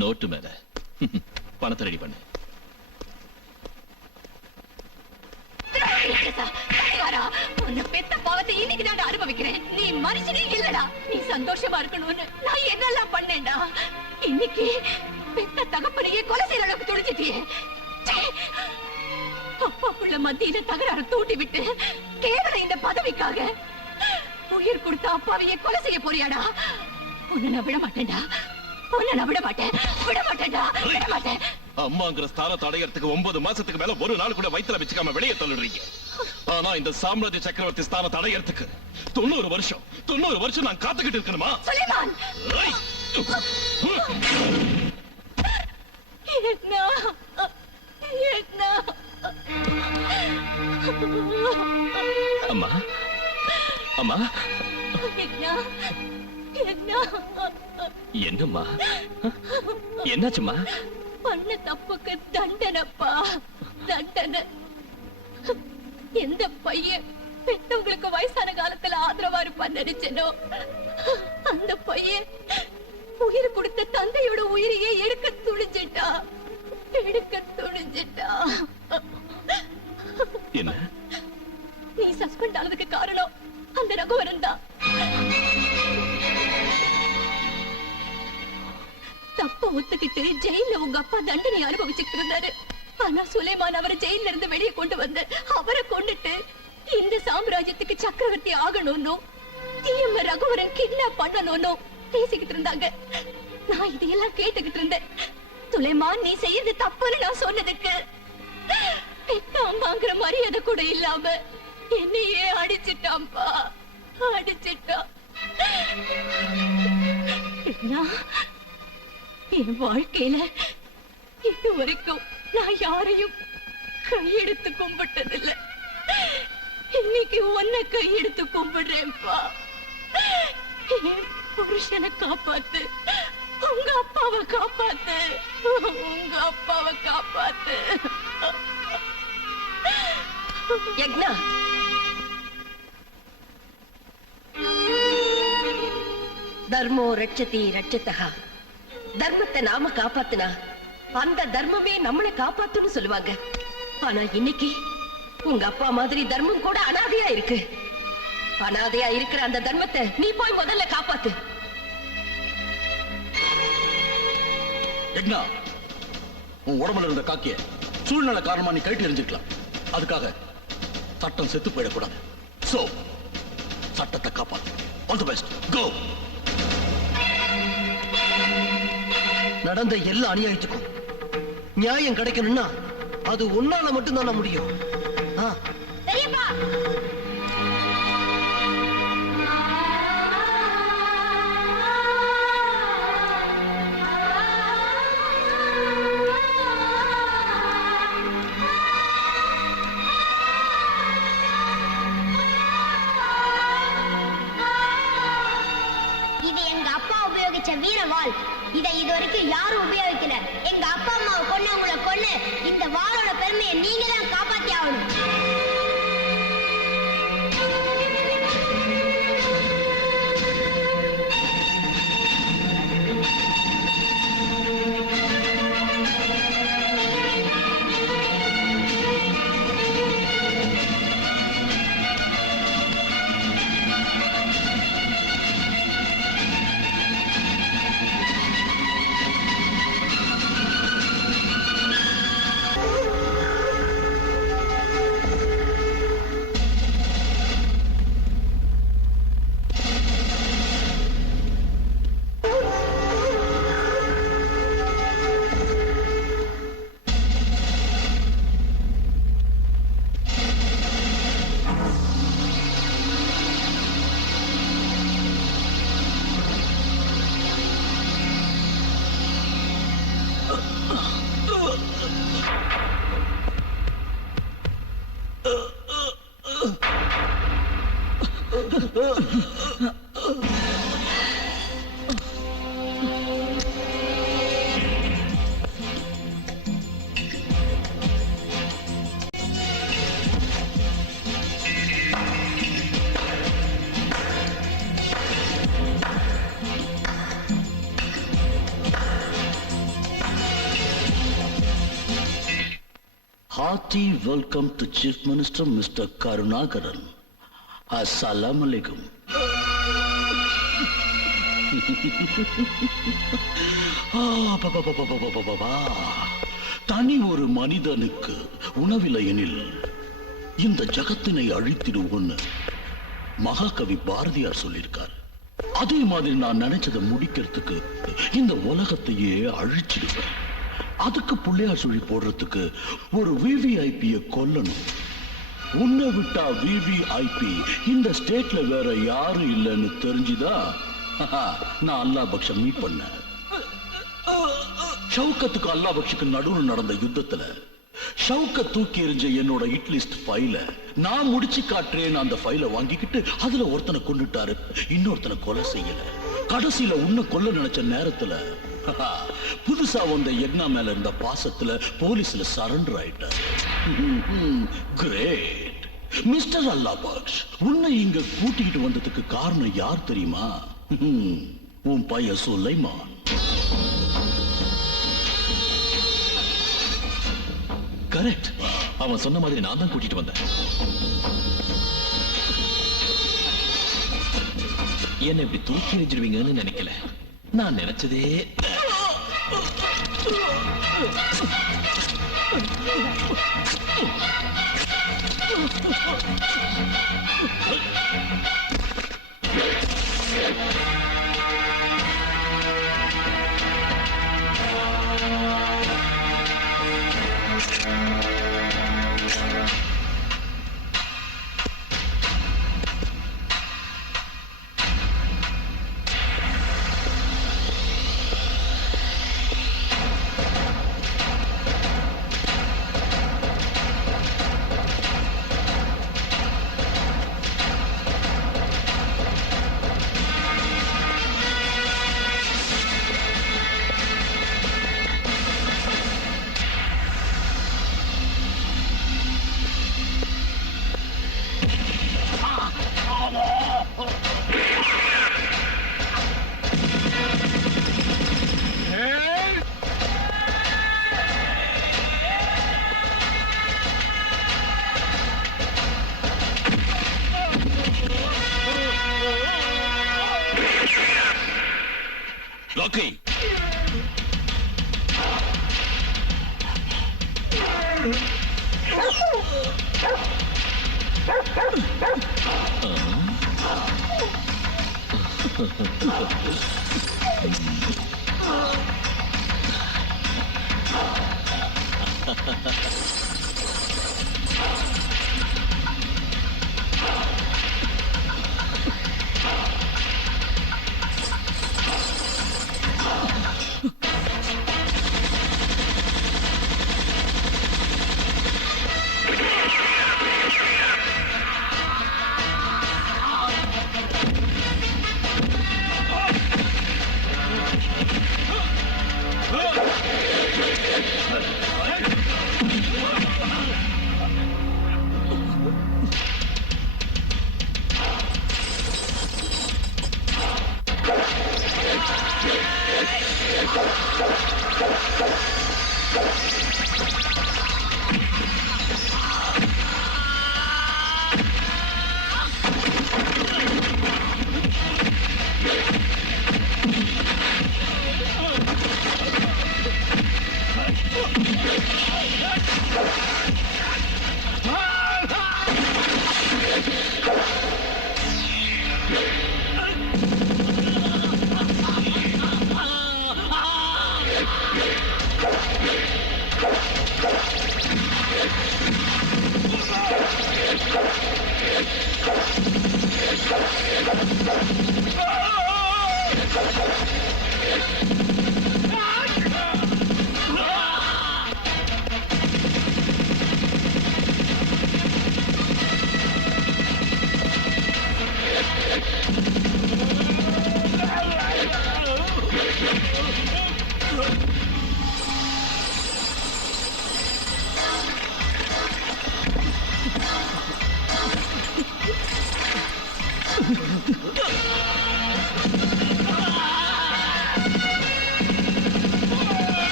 நோட்டு மேல. பணத்தை ரெடி பண்ணு. உன்னை பெத்த பாவத்தை இன்னைக்கு தான் அனுபவிக்கிறேன். நீ மனுஷனே இல்லடா. நீ சந்தோஷமா இருக்கணும்னு நான் என்னெல்லாம் பண்ணேன்டா. இன்னைக்கு பெத்த தகப்பனையே கொலை செய்யற அளவுக்கு துடிச்சிட்டியே. அப்பா புள்ள மத்தியில தகராறு தூண்டி விட்டு கேவலம் இந்த பதவிக்காக உயிர் கொடுத்த அப்பாவையே கொலை செய்ய போறியாடா? உன்னை நான் விட மாட்டேன்டா. உன்னை நான் விட மாட்டேன். விட மாட்டேன்டா. விட மாட்டேன். அம்மாங்கிற ஸ்தானத்தை அடையறதுக்கு 9 மாசத்துக்கு மேல ஒரு நாள் கூட வயித்துல வச்சுக்காம வெளியே தள்ளுறீங்க. ஆனா இந்த சாம்ராஜ்ய சக்கரவர்த்தி ஸ்தானத்தை அடையறதுக்கு 90 வருஷம் நான் காத்துக்கிட்டு இருக்கணுமா? சுலைமான், என்ன என்ன அம்மா, அம்மா, என்னம்மா? என்னாச்சும்மா? பண்ண தப்புக்கு தண்டனைப்பா, தண்டனை. எந்த பையன் பெத்தவங்களுக்கு வயசான காலத்துல ஆதரவா இருப்பான்னு நினைச்சனோ அந்த பையன் உயிர் கொடுத்த தந்தையோட உயிரையே எடுக்க துணிஞ்சிட்டா. என்ன நீ சஸ்பெண்ட் ஆனதுக்கு காரணம் அந்த ரகுவரன் தான். தப்ப ஒத்துக்கிட்டு ஜெயில உங்க அப்பா தண்டனை அனுபவிச்சுட்டு இருந்தாரு. ஆனா சுலைமான் அவரை ஜெயில இருந்து வெளியே கொண்டு வந்து அவரை கொண்டுட்டு இந்த சாம்ராஜ்யத்துக்கு சக்கரவர்த்தி ஆகணும்னு டிஎம் ரகுவரன் கிட்னாப் பண்ணணும்னு பேசிக்கிட்டு இருந்தாங்க. நான் இதையெல்லாம் கேட்டுக்கிட்டு இருந்தேன். சுலைமான் நீ செய்யறது தப்புன்னு நான் சொன்னதுக்கு பெத்த அம்மாங்கிற மரியாதை கூட இல்லாம என்னையே அடிச்சிட்டான்பா, அடிச்சிட்டான். என் வாழ்க்கையில இது வரைக்கும் நான் யாரையும் கையெடுத்து கும்பிட்டதில்லை. இன்னைக்கு உன்னை கையெடுத்து கும்பிடுறேன்ப்பா. என் புருஷனை காப்பாத்து, உங்க அப்பாவை காப்பாத்து, உங்க அப்பாவை காப்பாத்து. யக்னா, தர்மோ ரட்சதி ரட்சதா. தர்மத்தை நாம காப்பாத்துனா அந்த தர்மமே நம்மளை காப்பாத்துன்னு சொல்லுவாங்க. ஆனா இன்னைக்கு உங்க அப்பா மாதிரி தர்மம் கூட அனாதையா இருக்கு. அனாதையா இருக்கிற அந்த தர்மத்தை நீ போய் முதல்ல காப்பாத்து. யக்னா, உன் உடம்புல இருந்த காக்கிய சூழ்நிலை காரணமா நீ கழட்டி எறிஞ்சிருக்கலாம். அதுக்காக சட்டம் செத்து போயிடக்கூடாது. சோ சட்டத்தை காப்பாத்து. All the best. கோ. நடந்த எல்லா அநியாயத்துக்கும் நியாயம் கிடைக்கணும்னா அது உன்னால மட்டும்தான் முடியும். பெரியப்பா, இது எங்க அப்பா உபயோகிச்ச வீரவாள். இதை இதுவரைக்கும் யாரும் உபயோகிக்கல. எங்க அப்பா அம்மாவை கொன்னவங்களை கொன்னு இந்த வாளோட பெருமையை நீங்க தான் காப்பாத்தி ஆகணும். Hearty welcome to Chief Minister Mr. Karunakaran. Assalamu alaikum. தனி ஒரு மனிதனுக்கு உணவில்லை எனில் இந்த ஜகத்தினை அழித்திடுவோன்னு மகாகவி பாரதியார் சொல்லியிருக்கார். அதே மாதிரி நான் நினைச்சதை முடிக்கிறதுக்கு இந்த உலகத்தையே அழிச்சிடுவேன். அதுக்கு புள்ளையார் சொல்லி போடுறதுக்கு ஒரு விவிஐபிய கொல்லணும். உன்னை விட்டா விவிஐபி இந்த ஸ்டேட்ல வேற யாரும் இல்லைன்னு தெரிஞ்சுதா நான் அல்லா பக்ஷ மீட் பண்ணேன். ஷவுக்கத்துக்கு அல்லா பக்ஷுக்கு நடுவில் நடந்த யுத்தத்துல ஷவுக்கத் தூக்கி எறிஞ்ச என்னோட இட்லிஸ்ட் ஃபைல நான் முடிச்சு காட்டுறேன்னு அந்த ஃபைலை வாங்கிக்கிட்டு அதுல ஒருத்தனை கொண்டுட்டாரு, இன்னொருத்தனை கொலை செய்யல. கடைசியில உன்னை கொல்ல நினைச்ச நேரத்துல புதுசா வந்த யக்னா மேல இருந்த பாசத்துல போலீஸ்ல சரண்டர் ஆயிட்டார். கிரேட் மிஸ்டர் அல்லா பக்ஷ், உன்னை இங்க கூட்டிக்கிட்டு வந்ததுக்கு காரணம் யார் தெரியுமா? உன் பையன் சுலைமான். கரெக்ட். அவன் சொன்ன மாதிரி நான் தான் கூட்டிட்டு வந்தேன். என்ன இப்படி தூக்கி எறிஞ்சிருவீங்கன்னு நினைக்கல. நான் நினைச்சதே ராக்கி.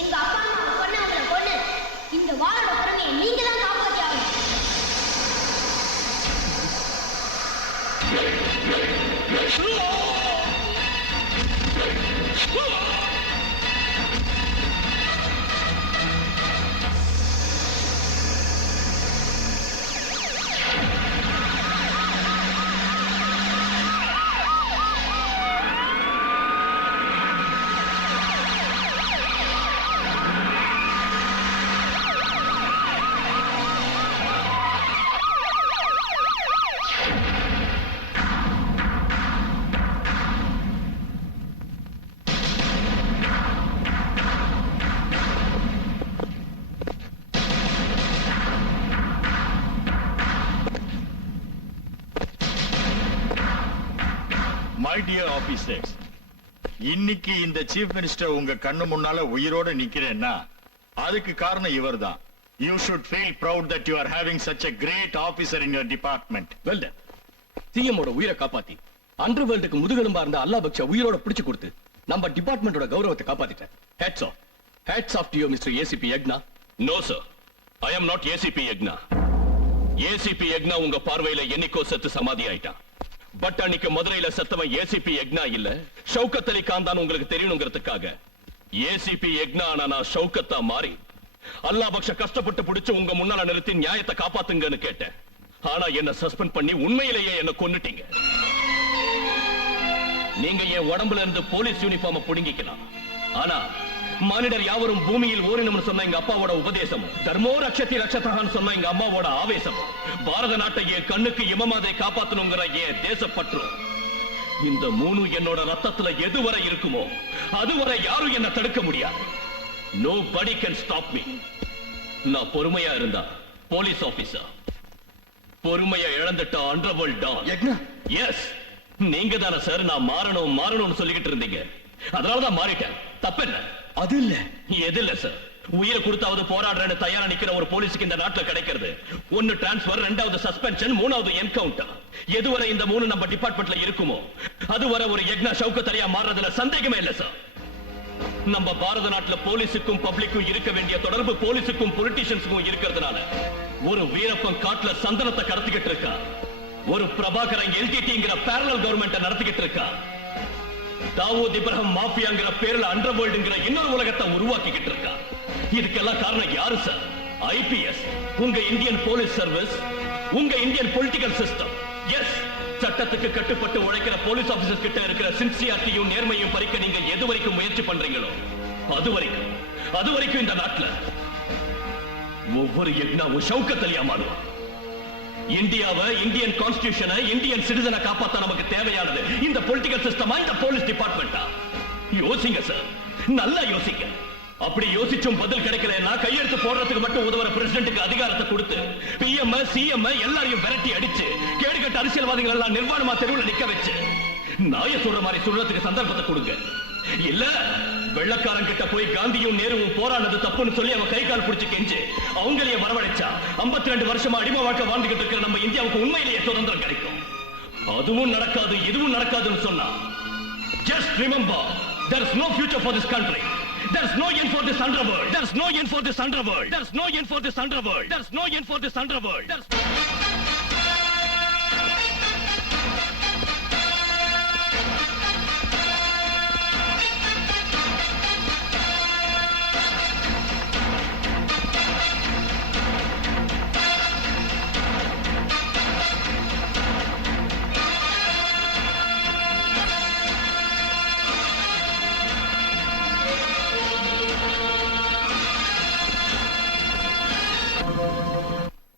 எங்க அப்பா அம்மா கொன்னவங்களை கொன்னு இந்த வாளோட திறமையை நீங்க தான் காப்பாத்தி ஆகணும். மை டியர் ஆபீசர்ஸ், இன்னைக்கு இந்த சீஃப் மினிஸ்டர் உங்க கண்ணு முன்னால உயிரோட நிக்கிறேன்னா அதுக்கு காரணம் இவர்தான். You should feel proud that you are having such a great officer in your department. Well done. சிஎம்மோட உயிரை காப்பாத்தி அண்டர் வேர்ல்டுக்கு முதுகெலும்பா இருந்த அல்லா பக்ஷா உயிரோட பிடிச்சு கொடுத்து நம்ம டிபார்ட்மெண்டோட கௌரவத்தை காப்பாத்திட்டேன். Hats off. Hats off to you mister ACP Yagna. No sir, I am not ACP Yagna. ACP Yagna உங்க பார்வையில என்னைக்கோ செத்து சமாதி ஆயிட்டான். பட் அன்னைக்கு மதுரையில செத்தவன் ஏசிபி யக்னா இல்ல, ஷவுகத் அலி கான் தான் உங்களுக்கு தெரியணுங்கிறதுக்காக ஏசிபி யக்னா நான் ஷவுகத்தா மாறி அல்லா பக்ஷ கஷ்டப்பட்டு பிடிச்சு உங்க முன்னால நிறுத்தி நியாயத்தை காப்பாத்துங்கன்னு கேட்டேன். ஆனா என்ன சஸ்பெண்ட் பண்ணி உண்மையிலேயே என்ன கொன்னுட்டீங்க. நீங்க என் உடம்புல இருந்து போலீஸ் யூனிஃபார்ம் புடுங்கிக்கலாம், ஆனா மானிடர் யாவரும் பூமியில் ஓரினம்னு சொன்ன எங்க அப்பாவோட உபதேசம், தர்மோ ரட்சத்தி ரட்சத்தகான்னு சொன்ன எங்க அம்மாவோட ஆவேசம், பாரத நாட்டை என் கண்ணுக்கு இமமாதை காப்பாத்தணுங்கிற என் தேசப்பற்றும், இந்த மூணு என்னோட ரத்தத்துல எதுவரை இருக்குமோ அதுவரை யாரும் என்ன தடுக்க முடியாது. Nobody can stop me. நான் பொறுமையா இருந்தா போலீஸ் ஆபீசர், பொறுமையா இழந்துட்ட அண்டர்வேர்ல்ட் டான். எஸ், நீங்க தானே சார் நான் மாறணும்னு சொல்லிக்கிட்டு இருந்தீங்க. அதனாலதான் மாறிட்டேன். தப்பென்ன? அது இல்ல. எது இல்ல சார், உயிரை கொடுத்தாவது போராடுறேன்னு தயாரா நிக்கிற ஒரு போலீஸுக்கு இந்த நாட்டுல கிடைக்கிறது ஒன்னு டிரான்ஸ்பர், ரெண்டாவது சஸ்பென்ஷன், மூணாவது என்கவுண்டர். எதுவரை இந்த மூணு நம்ம டிபார்ட்மெண்ட்ல இருக்குமோ அதுவரை ஒரு யக்னா ஷவுகத் அலியா மாறுறதுல சந்தேகமே இல்ல சார். நம்ம பாரத நாட்டுல போலீஸுக்கும் பப்ளிக்கும் இருக்க வேண்டிய தொடர்பு போலீஸுக்கும் பொலிட்டீஷியன்ஸுக்கும் இருக்கிறதுனால ஒரு வீரப்பன் காட்டுல சந்தனத்தை கடத்திக்கிட்டு இருக்கா, ஒரு பிரபாகரன் எல்டிடிங்கிற பேரலல் கவர்மெண்ட் நடத்திக்கிட்டு இருக்கா, தாவூத் இப்ராஹிம் மாஃபியாங்கிற பேர்ல அண்டர்வேர்ல்டுங்கிற இன்னொரு உலகத்தை உருவாக்கிக்கிட்டு இருக்கா. இதுக்கெல்லாம் காரணம் யாரு சார்? ஐபிஎஸ், உங்க இந்தியன் போலீஸ் சர்வீஸ், உங்க இந்தியன் பொலிட்டிக்கல் சிஸ்டம். எஸ், சட்டத்துக்கு கட்டுப்பட்டு உழைக்கிற போலீஸ் ஆபீசர்ஸ் கிட்ட இருக்கிற சின்சியாரிட்டியும் நேர்மையும் பறிக்க நீங்க எது வரைக்கும் முயற்சி பண்றீங்களோ அது வரைக்கும் இந்த நாட்டுல ஒவ்வொரு யக்னாவும் ஷவுகத் அலியா மாறும். இந்தியாவை, இந்தியன் கான்ஸ்டிடியூஷனை, இந்தியன் சிட்டிசனை காப்பாத்த நமக்கு தேவையானது இந்த பொலிட்டிக்கல் சிஸ்டமா, இந்த போலீஸ் டிபார்ட்மெண்டா? யோசிங்க சார், நல்லா யோசிங்க. அப்படி யோசிச்சும் பதில் கிடைக்கலன்னா கையெழுத்து போடுறதுக்கு மட்டும் உதவுற பிரசிடென்ட்டுக்கு அதிகாரத்தை கொடுத்து பிஎம், சிஎம் எல்லாரையும் விரட்டி அடிச்சு கேடுகட்ட அரசியல்வாதிகள் எல்லாம் நிர்வாணமா தெருவுல நிக்க வச்சு நாய சொல்ற மாதிரி சொல்றதுக்கு சந்தர்ப்பத்தை கொடுங்க. இல்ல வெள்ளக்காரன் கிட்ட போய் காந்தியும் நேருவும் போராடுறது தப்புன்னு சொல்லி அவன் கை கால் புடிச்சு கெஞ்சு அவங்களையே வரவழைச்சா 52 வருஷமா அடிமை வாழ்க்கை வாழ்ந்துகிட்டு இருக்கிற நம்ம இந்தியாவுக்கு உண்மையிலேயே சுதந்திரம் கிடைக்கும். அதுவும் நடக்காது, இதுவும் நடக்காதுன்னு சொன்னா just remember there is no future for this country. There is no end for this underworld. There is no end for this underworld. There is no end for this underworld. There is no end for this underworld.